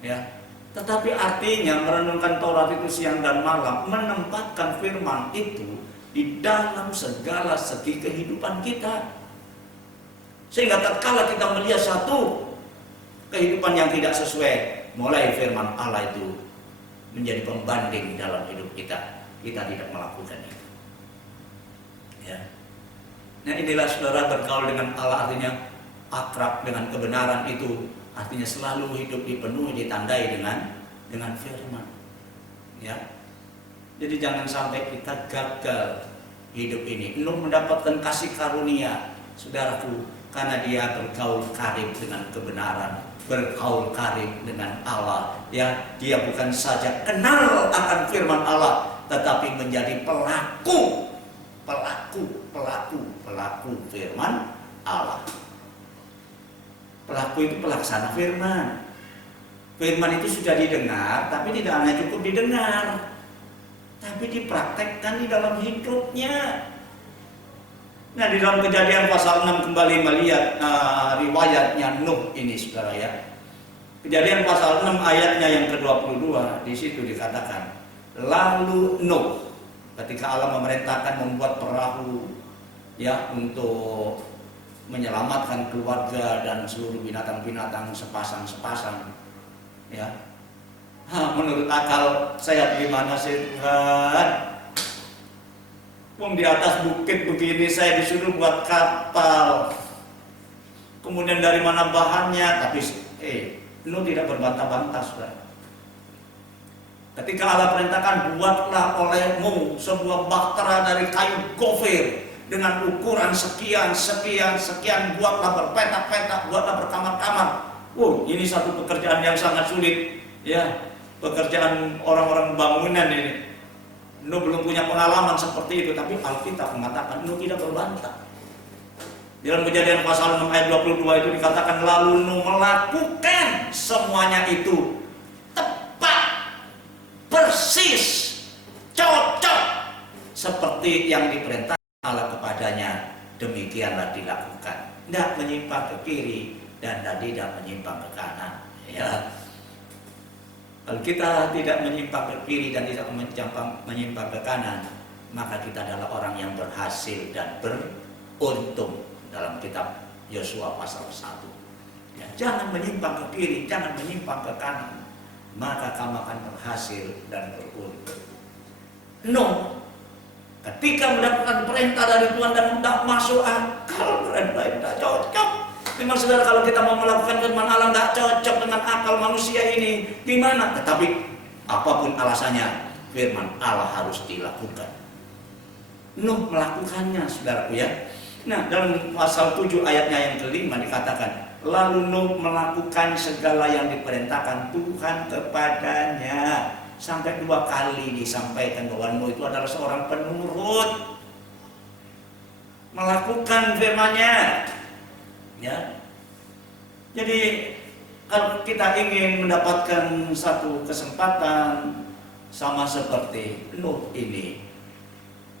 Ya, tetapi artinya merenungkan Taurat itu siang dan malam, menempatkan firman itu di dalam segala segi kehidupan kita. Sehingga tatkala kita melihat satu kehidupan yang tidak sesuai, mulai firman Allah itu menjadi pembanding dalam hidup kita. Kita tidak melakukan itu. Ya. Nah, inilah saudara, bergaul dengan Allah artinya akrab dengan kebenaran itu, artinya selalu hidup dipenuhi, ditandai dengan firman. Ya. Jadi jangan sampai kita gagal hidup ini. Nuh mendapatkan kasih karunia, saudaraku, karena dia bergaul karib dengan kebenaran, bergaul karib dengan Allah. Ya, dia bukan saja kenal akan firman Allah, tetapi menjadi pelaku firman Allah. Pelaku itu pelaksana firman. Firman itu sudah didengar, tapi tidak hanya cukup didengar, tapi dipraktekkan di dalam hidupnya. Nah, di dalam Kejadian pasal 6 kembali melihat riwayatnya Nuh ini, saudara ya. Kejadian pasal 6 ayatnya yang ke-22, di situ dikatakan, lalu Nuh, ketika Allah memerintahkan membuat perahu ya untuk menyelamatkan keluarga dan seluruh binatang-binatang sepasang ya. Menurut akal saya gimana sih Tuhan? Di atas bukit begini saya disuruh buat kapal. Kemudian dari mana bahannya? Tapi Nuh tidak berbantah-bantah, saudara. Ketika Allah perintahkan, buatlah olehmu sebuah bahtera dari kayu gofir dengan ukuran sekian, buatlah berpetak-petak, buatlah berkamar-kamar. Ini satu pekerjaan yang sangat sulit, ya. Pekerjaan orang-orang bangunan ini. Nuh belum punya pengalaman seperti itu, tapi Alkitab mengatakan Nuh tidak berbantah. Di dalam Kejadian pasal 6 ayat 22 itu dikatakan, lalu Nuh melakukan semuanya itu tepat, persis, cocok seperti yang diperintahkan Allah kepadanya. Demikianlah dilakukan, tidak menyimpang ke kiri dan tidak menyimpang ke kanan. Ya. Kalau kita tidak menyimpang ke kiri dan tidak menyimpang ke kanan, maka kita adalah orang yang berhasil dan beruntung. Dalam kitab Yosua pasal 1 ya, jangan menyimpang ke kiri, jangan menyimpang ke kanan, maka kamu akan berhasil dan beruntung. Nuh ketika mendapatkan perintah dari Tuhan dan tidak masuk akal, perintah tidak cocok. Memang saudara, kalau kita mau melakukan firman Allah tidak cocok dengan akal manusia ini, gimana? Tetapi apapun alasannya, firman Allah harus dilakukan. Nuh melakukannya, saudaraku ya. Nah, dalam pasal 7 ayatnya yang kelima dikatakan, lalu Nuh melakukan segala yang diperintahkan Tuhan kepadanya. Sampai 2 kali disampaikan bahwa Nuh itu adalah seorang penurut, melakukan firman-Nya. Ya. Jadi kalau kita ingin mendapatkan satu kesempatan sama seperti Nuh ini,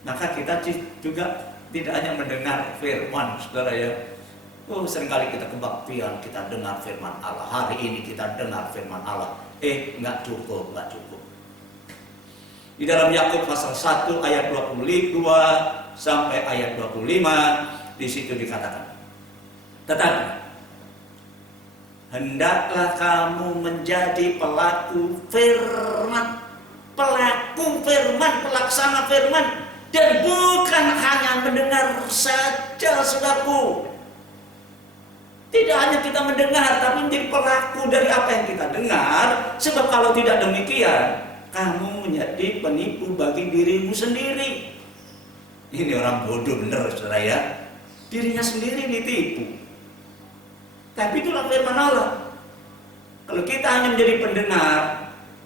maka kita juga tidak hanya mendengar firman, saudara ya. Seringkali kita kebaktian, kita dengar firman Allah. Hari ini kita dengar firman Allah. Nggak cukup. Di dalam Yakub pasal 1 ayat 22 sampai ayat 25, di situ dikatakan, tetapi hendaklah kamu menjadi pelaku firman, pelaksana firman, dan bukan hanya mendengar saja, saudaraku. Tidak hanya kita mendengar, tapi menjadi pelaku dari apa yang kita dengar. Sebab kalau tidak demikian, kamu menjadi penipu bagi dirimu sendiri. Ini orang bodoh bener, saudara ya. Dirinya sendiri ditipu. Tapi itulah firman Allah. Kalau kita hanya menjadi pendengar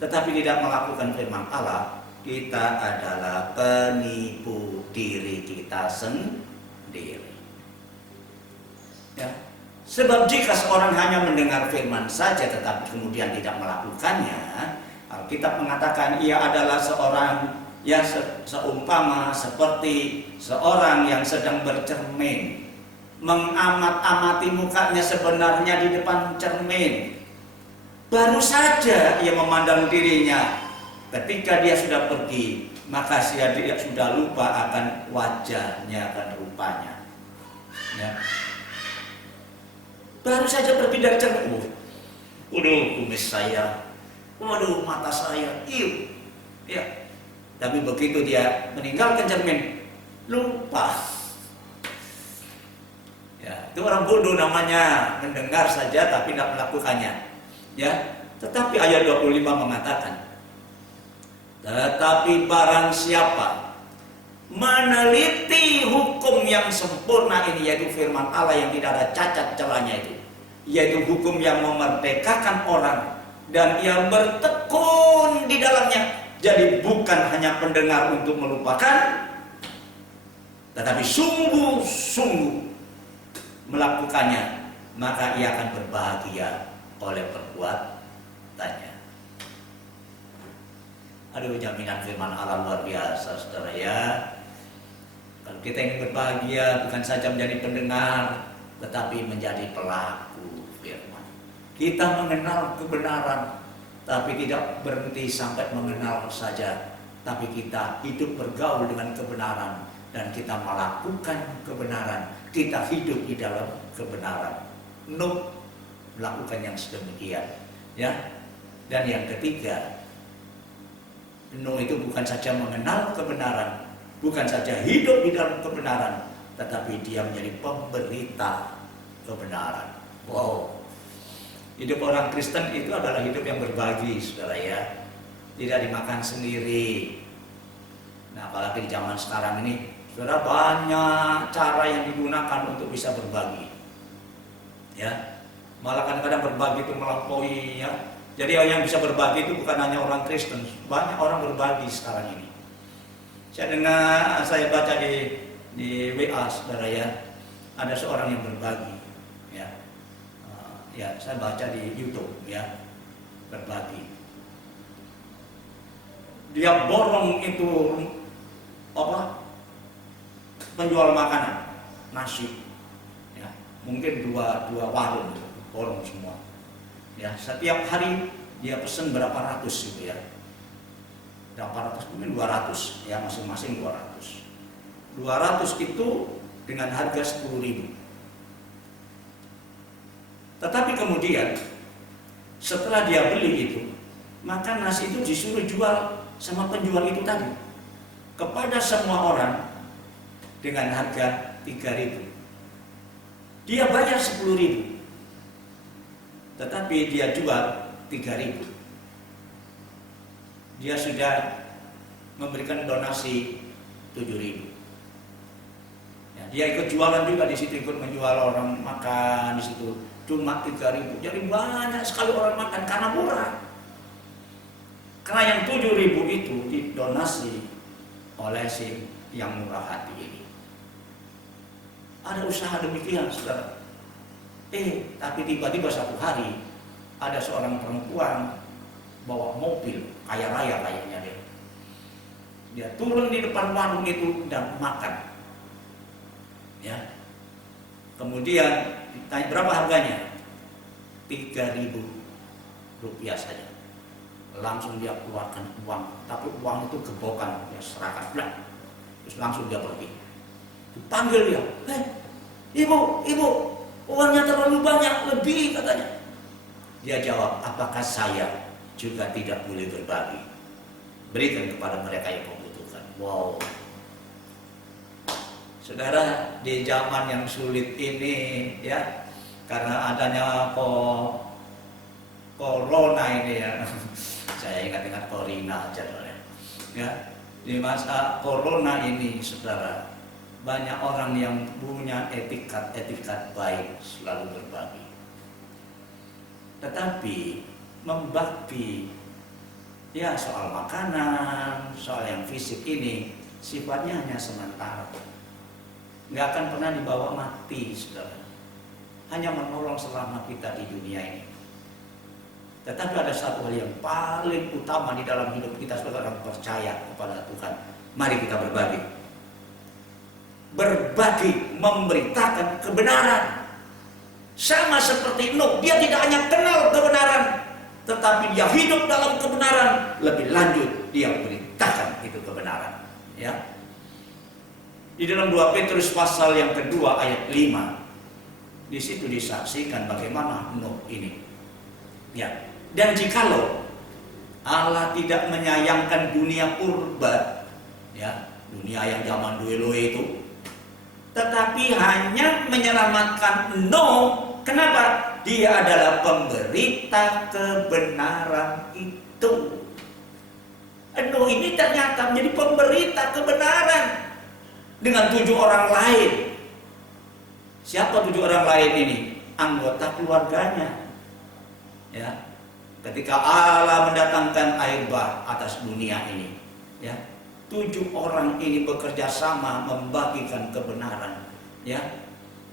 tetapi tidak melakukan firman Allah, kita adalah penipu diri kita sendiri. Ya. Sebab jika seorang hanya mendengar firman saja tetapi kemudian tidak melakukannya, Alkitab mengatakan ia adalah seorang yang seumpama seperti seorang yang sedang bercermin, mengamat-amati mukanya sebenarnya di depan cermin. Baru saja ia memandang dirinya, ketika dia sudah pergi, maka dia sudah lupa akan wajahnya dan rupanya. Ya. Baru saja pergi dari cermin, waduh kumis saya, waduh mata saya, iu. Ya. Tapi begitu dia meninggalkan cermin, lupa. Ya, itu orang bodoh namanya, mendengar saja tapi tidak melakukannya. Ya, tetapi ayat 25 mengatakan, tetapi barang siapa meneliti hukum yang sempurna ini, yaitu firman Allah yang tidak ada cacat celahnya itu, yaitu hukum yang memerdekakan orang, dan ia bertekun di dalamnya, jadi bukan hanya pendengar untuk melupakan, tetapi sungguh-sungguh melakukannya, maka ia akan berbahagia oleh perbuatannya. Aduh, jaminan firman Allah luar biasa, saudara ya. Kalau kita ingin berbahagia, bukan saja menjadi pendengar, tetapi menjadi pelaku firman. Kita mengenal kebenaran, tapi tidak berhenti sampai mengenal saja, tapi kita hidup bergaul dengan kebenaran, dan kita melakukan kebenaran, kita hidup di dalam kebenaran. Melakukan yang sedemikian, ya. Dan yang ketiga, Nuh itu bukan saja mengenal kebenaran, bukan saja hidup di dalam kebenaran, tetapi dia menjadi pemberita kebenaran. Wow. Hidup orang Kristen itu adalah hidup yang berbagi, saudara ya. Tidak dimakan sendiri. Nah, apalagi di zaman sekarang ini, saudara, banyak cara yang digunakan untuk bisa berbagi. Ya. Malah kadang-kadang berbagi itu melampaui, ya. Jadi yang bisa berbagi itu bukan hanya orang Kristen, banyak orang berbagi sekarang ini. Saya baca di WA, saudara ya, ada seorang yang berbagi, ya. Ya, saya baca di YouTube, ya, berbagi. Dia borong itu penjual makanan, nasi, ya, mungkin dua warung. Borong semua, ya. Setiap hari dia pesen berapa ratus gitu, ya. Berapa ratus, mungkin 200, ya, masing-masing 200. 200 itu dengan harga 10.000. Tetapi kemudian setelah dia beli itu, maka nasi itu disuruh jual sama penjual itu tadi kepada semua orang dengan harga 3.000. Dia bayar 10.000. Tetapi dia jual 3.000. Dia sudah memberikan donasi 7.000. Ya, dia ikut jualan juga di situ, ikut menjual orang makan di situ, cuma 3.000. Jadi banyak sekali orang makan karena murah. Karena yang 7.000 itu didonasi oleh si yang murah hati ini. Ada usaha demikian, saudara. Tapi tiba-tiba satu hari ada seorang perempuan bawa mobil kaya raya kayaknya dia. Dia turun di depan warung itu dan makan. Ya. Kemudian ditanya berapa harganya? 3.000 rupiah saja. Langsung dia keluarkan uang, tapi uang itu gebokan, dia serahkan pulang. Terus langsung dia pergi. Dipanggil dia, ibu, uangnya terlalu banyak, lebih katanya. Dia jawab, apakah saya juga tidak boleh berbagi? Berikan kepada mereka yang membutuhkan. Wow. Saudara, di zaman yang sulit ini, ya, karena adanya corona ini, ya, Saya ingat-ingat Corina aja, ya. Di masa corona ini, saudara, banyak orang yang punya etikat baik, selalu berbagi. Tetapi membagi, ya, soal makanan, soal yang fisik ini sifatnya hanya sementara, nggak akan pernah dibawa mati, saudara. Hanya menolong selama kita di dunia ini. Tetapi ada satu hal yang paling utama di dalam hidup kita sebagai orang percaya kepada Tuhan. Mari kita berbagi. Berbagi, memberitakan kebenaran. Sama seperti Nuh, dia tidak hanya kenal kebenaran, tetapi dia hidup dalam kebenaran. Lebih lanjut, dia memberitakan itu kebenaran. Ya. Di dalam 2 Petrus pasal yang kedua ayat 5, di situ disaksikan bagaimana Nuh ini. Ya. Dan jikalau Allah tidak menyayangkan dunia purba, ya, dunia yang zaman dulu itu, tetapi hanya menyelamatkan Nuh. Kenapa? Dia adalah pemberita kebenaran itu. Nuh ini ternyata menjadi pemberita kebenaran dengan 7 orang lain. Siapa 7 orang lain ini? Anggota keluarganya. Ya. Ketika Allah mendatangkan air bah atas dunia ini, ya, 7 orang ini bekerja sama membagikan kebenaran. Ya,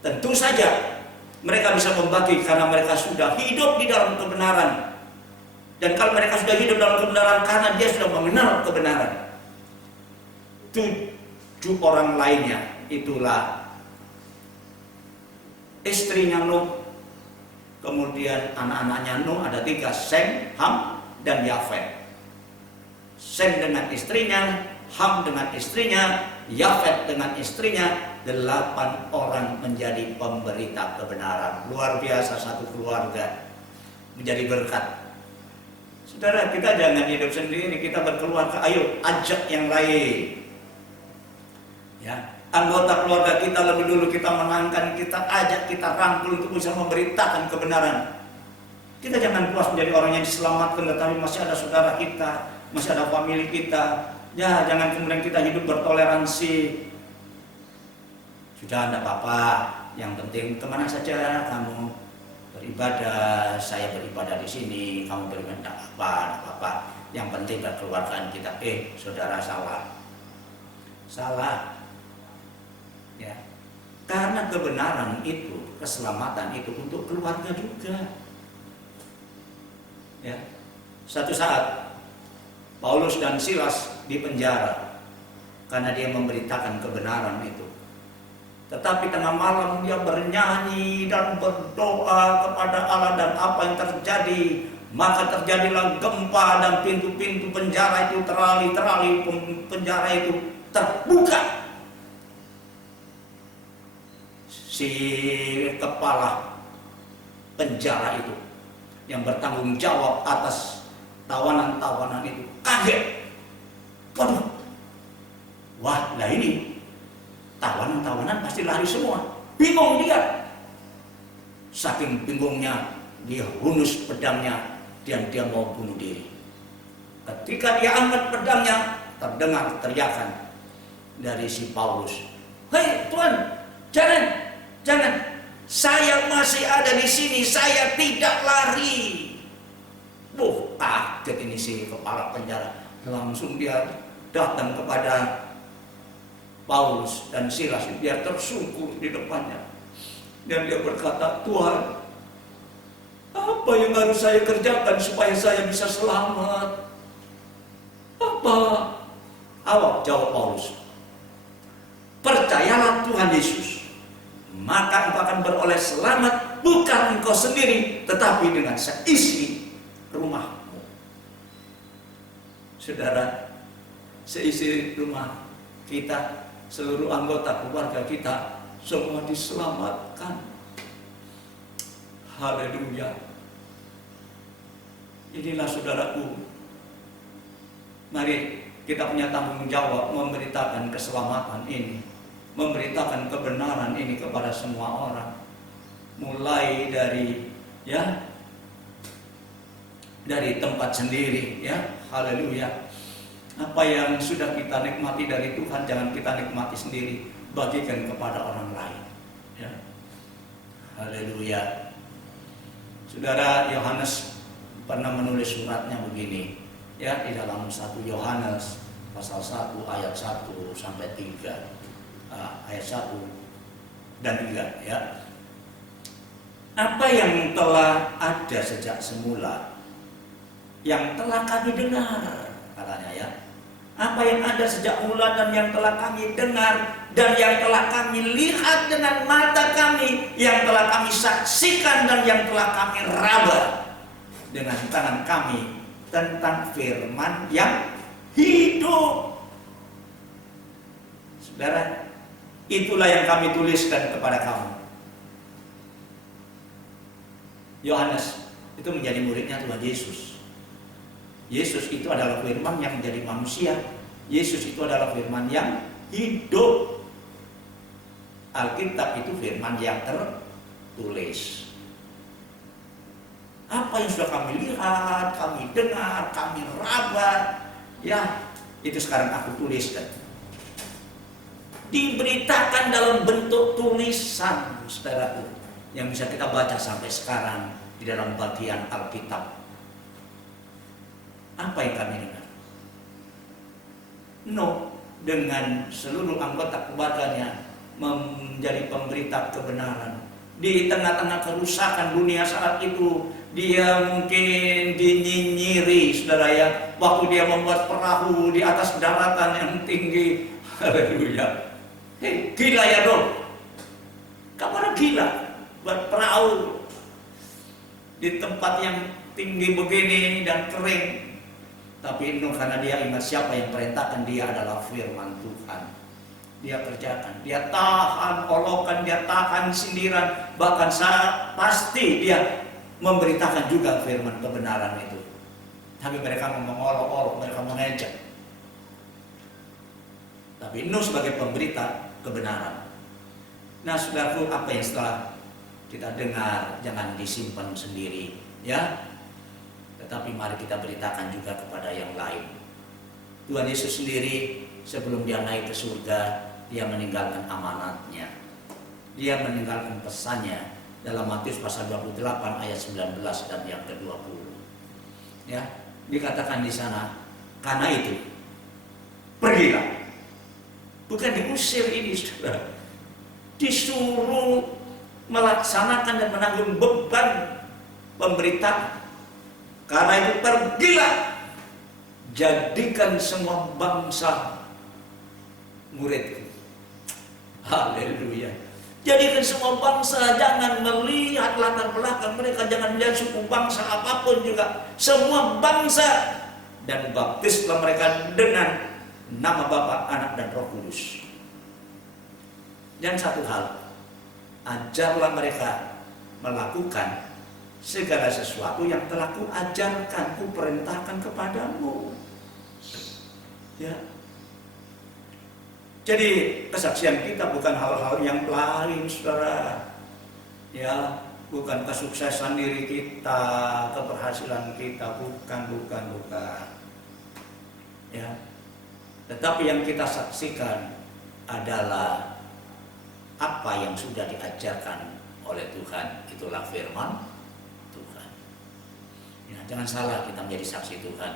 tentu saja mereka bisa membagi karena mereka sudah hidup di dalam kebenaran. Dan kalau mereka sudah hidup dalam kebenaran karena dia sudah mengenal kebenaran. 7 orang lainnya itulah istrinya Nuh. Kemudian anak-anaknya Nuh ada 3, Sem, Ham, dan Yafet. Sem dengan istrinya, Ham dengan istrinya, Yafet dengan istrinya. 8 orang menjadi pemberita kebenaran. Luar biasa, satu keluarga menjadi berkat. Saudara, kita jangan hidup sendiri, kita berkeluarga. Ayo ajak yang lain. Ya. Anggota keluarga kita lebih dulu kita menangkan, kita ajak, kita rangkul untuk bisa memberitakan kebenaran. Kita jangan puas menjadi orang yang diselamatkan, tetapi masih ada saudara kita, masih ada famili kita. Ya, jangan kemudian kita hidup bertoleransi. Sudah, tidak apa-apa, yang penting kemana saja kamu beribadah, saya beribadah di sini, kamu beribadah, tidak apa-apa. Yang penting berkeluargaan kita. Saudara, salah. Ya, karena kebenaran itu, keselamatan itu untuk keluarga juga. Ya, satu saat Paulus dan Silas dipenjara karena dia memberitakan kebenaran itu. Tetapi tengah malam dia bernyanyi dan berdoa kepada Allah, dan apa yang terjadi? Maka terjadilah gempa dan pintu-pintu penjara itu terali-terali penjara itu terbuka. Si kepala penjara itu yang bertanggung jawab atas tawanan-tawanan itu kaget. Waduh, wah, nah ini tawanan-tawanan pasti lari semua. Bingung dia. Saking bingungnya, dia hunus pedangnya dan dia mau bunuh diri. Ketika dia angkat pedangnya, terdengar teriakan dari si Paulus. Hei Tuhan, jangan. Saya masih ada di sini, saya tidak lari. Kaget ini si kepala penjara. Langsung dia datang kepada Paulus dan Silas. Dia tersungkur di depannya. Dan dia berkata, Tuhan, apa yang harus saya kerjakan supaya saya bisa selamat? Apa? Jawab Paulus. Percayalah Tuhan Yesus, maka engkau akan beroleh selamat, bukan engkau sendiri, tetapi dengan seisi rumahmu. Saudara, seisi rumah kita, seluruh anggota keluarga kita, semua diselamatkan. Haleluya. Inilah saudaraku, mari kita punya tanggung jawab memberitakan keselamatan ini, memberitakan kebenaran ini kepada semua orang. Mulai dari dari tempat sendiri, ya. Haleluya. Apa yang sudah kita nikmati dari Tuhan jangan kita nikmati sendiri, bagikan kepada orang lain, ya. Haleluya. Saudara, Yohanes pernah menulis suratnya begini, ya, di dalam 1 Yohanes pasal 1 ayat 1 sampai 3. Ayat 1 dan 3, ya. Apa yang telah ada sejak semula, yang telah kami dengar, katanya, ya. Apa yang ada sejak mula dan yang telah kami dengar dan yang telah kami lihat dengan mata kami, yang telah kami saksikan dan yang telah kami raba dengan tangan kami tentang firman yang hidup. Saudara, itulah yang kami tuliskan kepada kamu. Yohanes itu menjadi muridnya Tuhan Yesus. Yesus itu adalah firman yang menjadi manusia. Yesus itu adalah firman yang hidup. Alkitab itu firman yang tertulis. Apa yang sudah kami lihat, kami dengar, kami raba, ya, itu sekarang aku tuliskan. Diberitakan dalam bentuk tulisan, saudaraku, yang bisa kita baca sampai sekarang di dalam bagian Alkitab. Apa yang kami dengar? Nuh dengan seluruh anggota keluarganya menjadi pemberita kebenaran. Di tengah-tengah kerusakan dunia saat itu, dia mungkin dinyinyiri, saudara, ya, waktu dia membuat perahu di atas daratan yang tinggi. Haleluya. Hei, gila ya dong. Kamu orang gila buat perahu di tempat yang tinggi begini dan kering. Tapi Nuh, karena dia ingat siapa yang perintahkan dia adalah firman Tuhan, dia kerjakan, dia tahan olokan, dia tahan sindiran, bahkan pasti dia memberitakan juga firman kebenaran itu. Tapi mereka mengolok-olok, mereka mengejek. Tapi Nuh sebagai pemberita kebenaran. Nah, saudaraku, apa yang setelah kita dengar jangan disimpan sendiri, ya. Tetapi mari kita beritakan juga kepada yang lain. Tuhan Yesus sendiri sebelum dia naik ke surga, dia meninggalkan amanatnya. Dia meninggalkan pesannya dalam Matius pasal 28 ayat 19 dan yang ke-20. Ya, dikatakan di sana, karena itu pergilah. Bukan diusir ini, saudara. Disuruh melaksanakan dan menanggung beban pemberitaan. Karena itu pergilah, jadikan semua bangsa muridku. Haleluya. Jadikan semua bangsa, jangan melihat latar belakang mereka, jangan melihat suku bangsa apapun juga. Semua bangsa, dan baptislah mereka dengan nama Bapa, Anak dan Roh Kudus. Dan satu hal, ajarlah mereka melakukan segala sesuatu yang telah kuajarkan, kuperintahkan kepadamu. Ya. Jadi kesaksian kita bukan hal-hal yang lain, saudara. Ya, bukan kesuksesan diri kita, keberhasilan kita, bukan. Ya. Tetapi yang kita saksikan adalah apa yang sudah diajarkan oleh Tuhan, itulah firman Tuhan. Ya, jangan salah kita menjadi saksi Tuhan.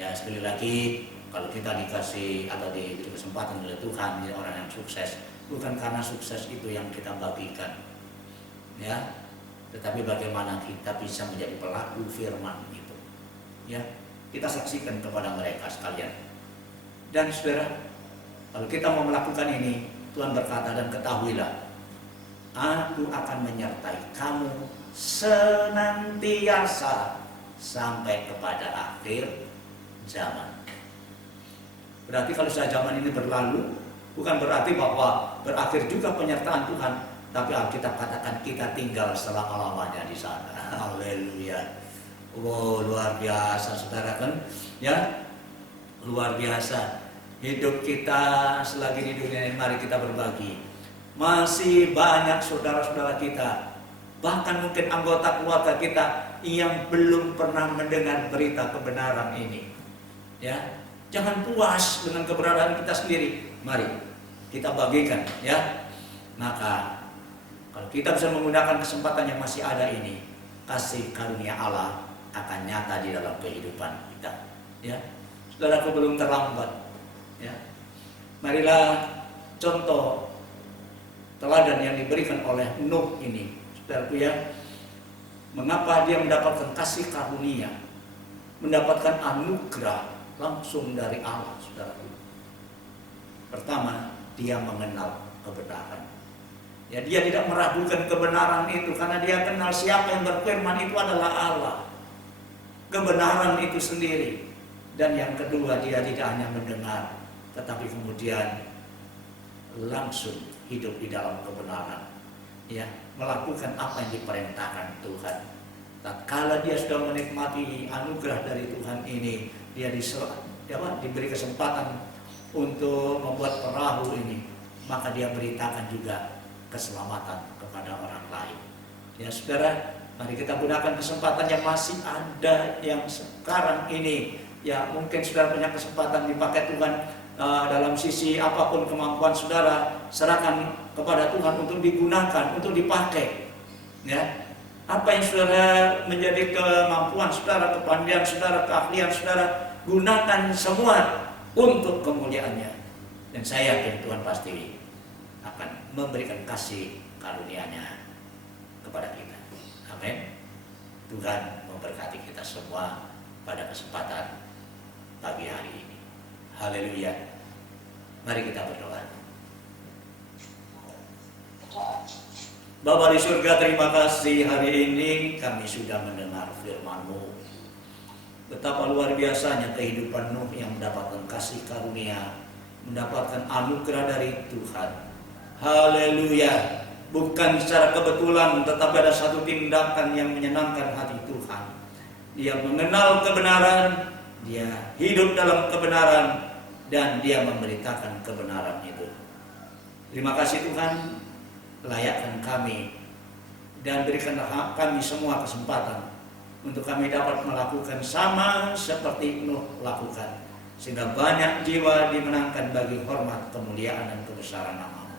Ya, sekali lagi, kalau kita dikasih atau diberi kesempatan oleh Tuhan menjadi orang yang sukses, bukan karena sukses itu yang kita bagikan, ya, tetapi bagaimana kita bisa menjadi pelaku firman itu. Ya, kita saksikan kepada mereka sekalian. Dan saudara, kalau kita mau melakukan ini, Tuhan berkata, dan ketahuilah, Aku akan menyertai kamu senantiasa sampai kepada akhir zaman. Berarti kalau sudah zaman ini berlalu, bukan berarti bahwa berakhir juga penyertaan Tuhan, tapi Alkitab katakan kita tinggal selama-lamanya di sana. Haleluya. Oh, luar biasa, saudara, kan? Ya, luar biasa. Hidup kita selagi di dunia ini, mari kita berbagi. Masih banyak saudara-saudara kita bahkan mungkin anggota keluarga kita yang belum pernah mendengar berita kebenaran ini. Ya, jangan puas dengan keberadaan kita sendiri. Mari kita bagikan, ya. Maka kalau kita bisa menggunakan kesempatan yang masih ada ini, kasih karunia Allah akan nyata di dalam kehidupan kita. Ya, saudaraku, belum terlambat. Ya, marilah contoh teladan yang diberikan oleh Nuh ini, saudaraku, ya. Mengapa dia mendapatkan kasih karunia, mendapatkan anugerah langsung dari Allah, saudaraku? Pertama, dia mengenal kebenaran. Ya, dia tidak meragukan kebenaran itu karena dia kenal siapa yang berfirman itu adalah Allah. Kebenaran itu sendiri. Dan yang kedua, dia tidak hanya mendengar, tetapi kemudian langsung hidup di dalam kebenaran. Ya, melakukan apa yang diperintahkan Tuhan. Tatkala dia sudah menikmati anugerah dari Tuhan ini, dia diberi kesempatan untuk membuat perahu ini, maka dia beritakan juga keselamatan kepada orang lain. Ya, saudara, mari kita gunakan kesempatan yang masih ada yang sekarang ini. Ya, mungkin saudara punya kesempatan dipakai Tuhan dalam sisi apapun kemampuan saudara, serahkan kepada Tuhan untuk digunakan, untuk dipakai. Ya, apa yang saudara menjadi kemampuan saudara, kepandaian saudara, keahlian saudara, gunakan semua untuk kemuliaannya. Dan saya yakin Tuhan pasti akan memberikan kasih karunia-Nya kepada kita. Amin. Tuhan memberkati kita semua pada kesempatan pagi hari ini. Haleluya. Mari kita berdoa. Bapa di surga, terima kasih hari ini kami sudah mendengar firman-Mu. Betapa luar biasanya kehidupan Nuh yang mendapatkan kasih karunia, mendapatkan anugerah dari Tuhan. Haleluya. Bukan secara kebetulan, tetapi ada satu tindakan yang menyenangkan hati Tuhan. Dia mengenal kebenaran, dia hidup dalam kebenaran, dan dia memberitakan kebenaran itu. Terima kasih Tuhan, layakkan kami dan berikanlah kami semua kesempatan untuk kami dapat melakukan sama seperti Nuh lakukan, sehingga banyak jiwa dimenangkan bagi hormat, kemuliaan, dan kebesaran nama-Mu.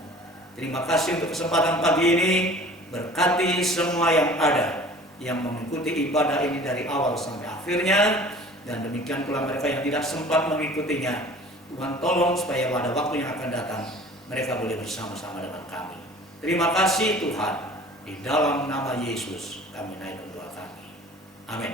Terima kasih untuk kesempatan pagi ini. Berkati semua yang ada yang mengikuti ibadah ini dari awal sampai akhirnya, dan demikian pula mereka yang tidak sempat mengikutinya. Tuhan tolong supaya pada waktu yang akan datang mereka boleh bersama-sama dengan kami. Terima kasih Tuhan. Di dalam nama Yesus kami naikkan doa kami. Amin.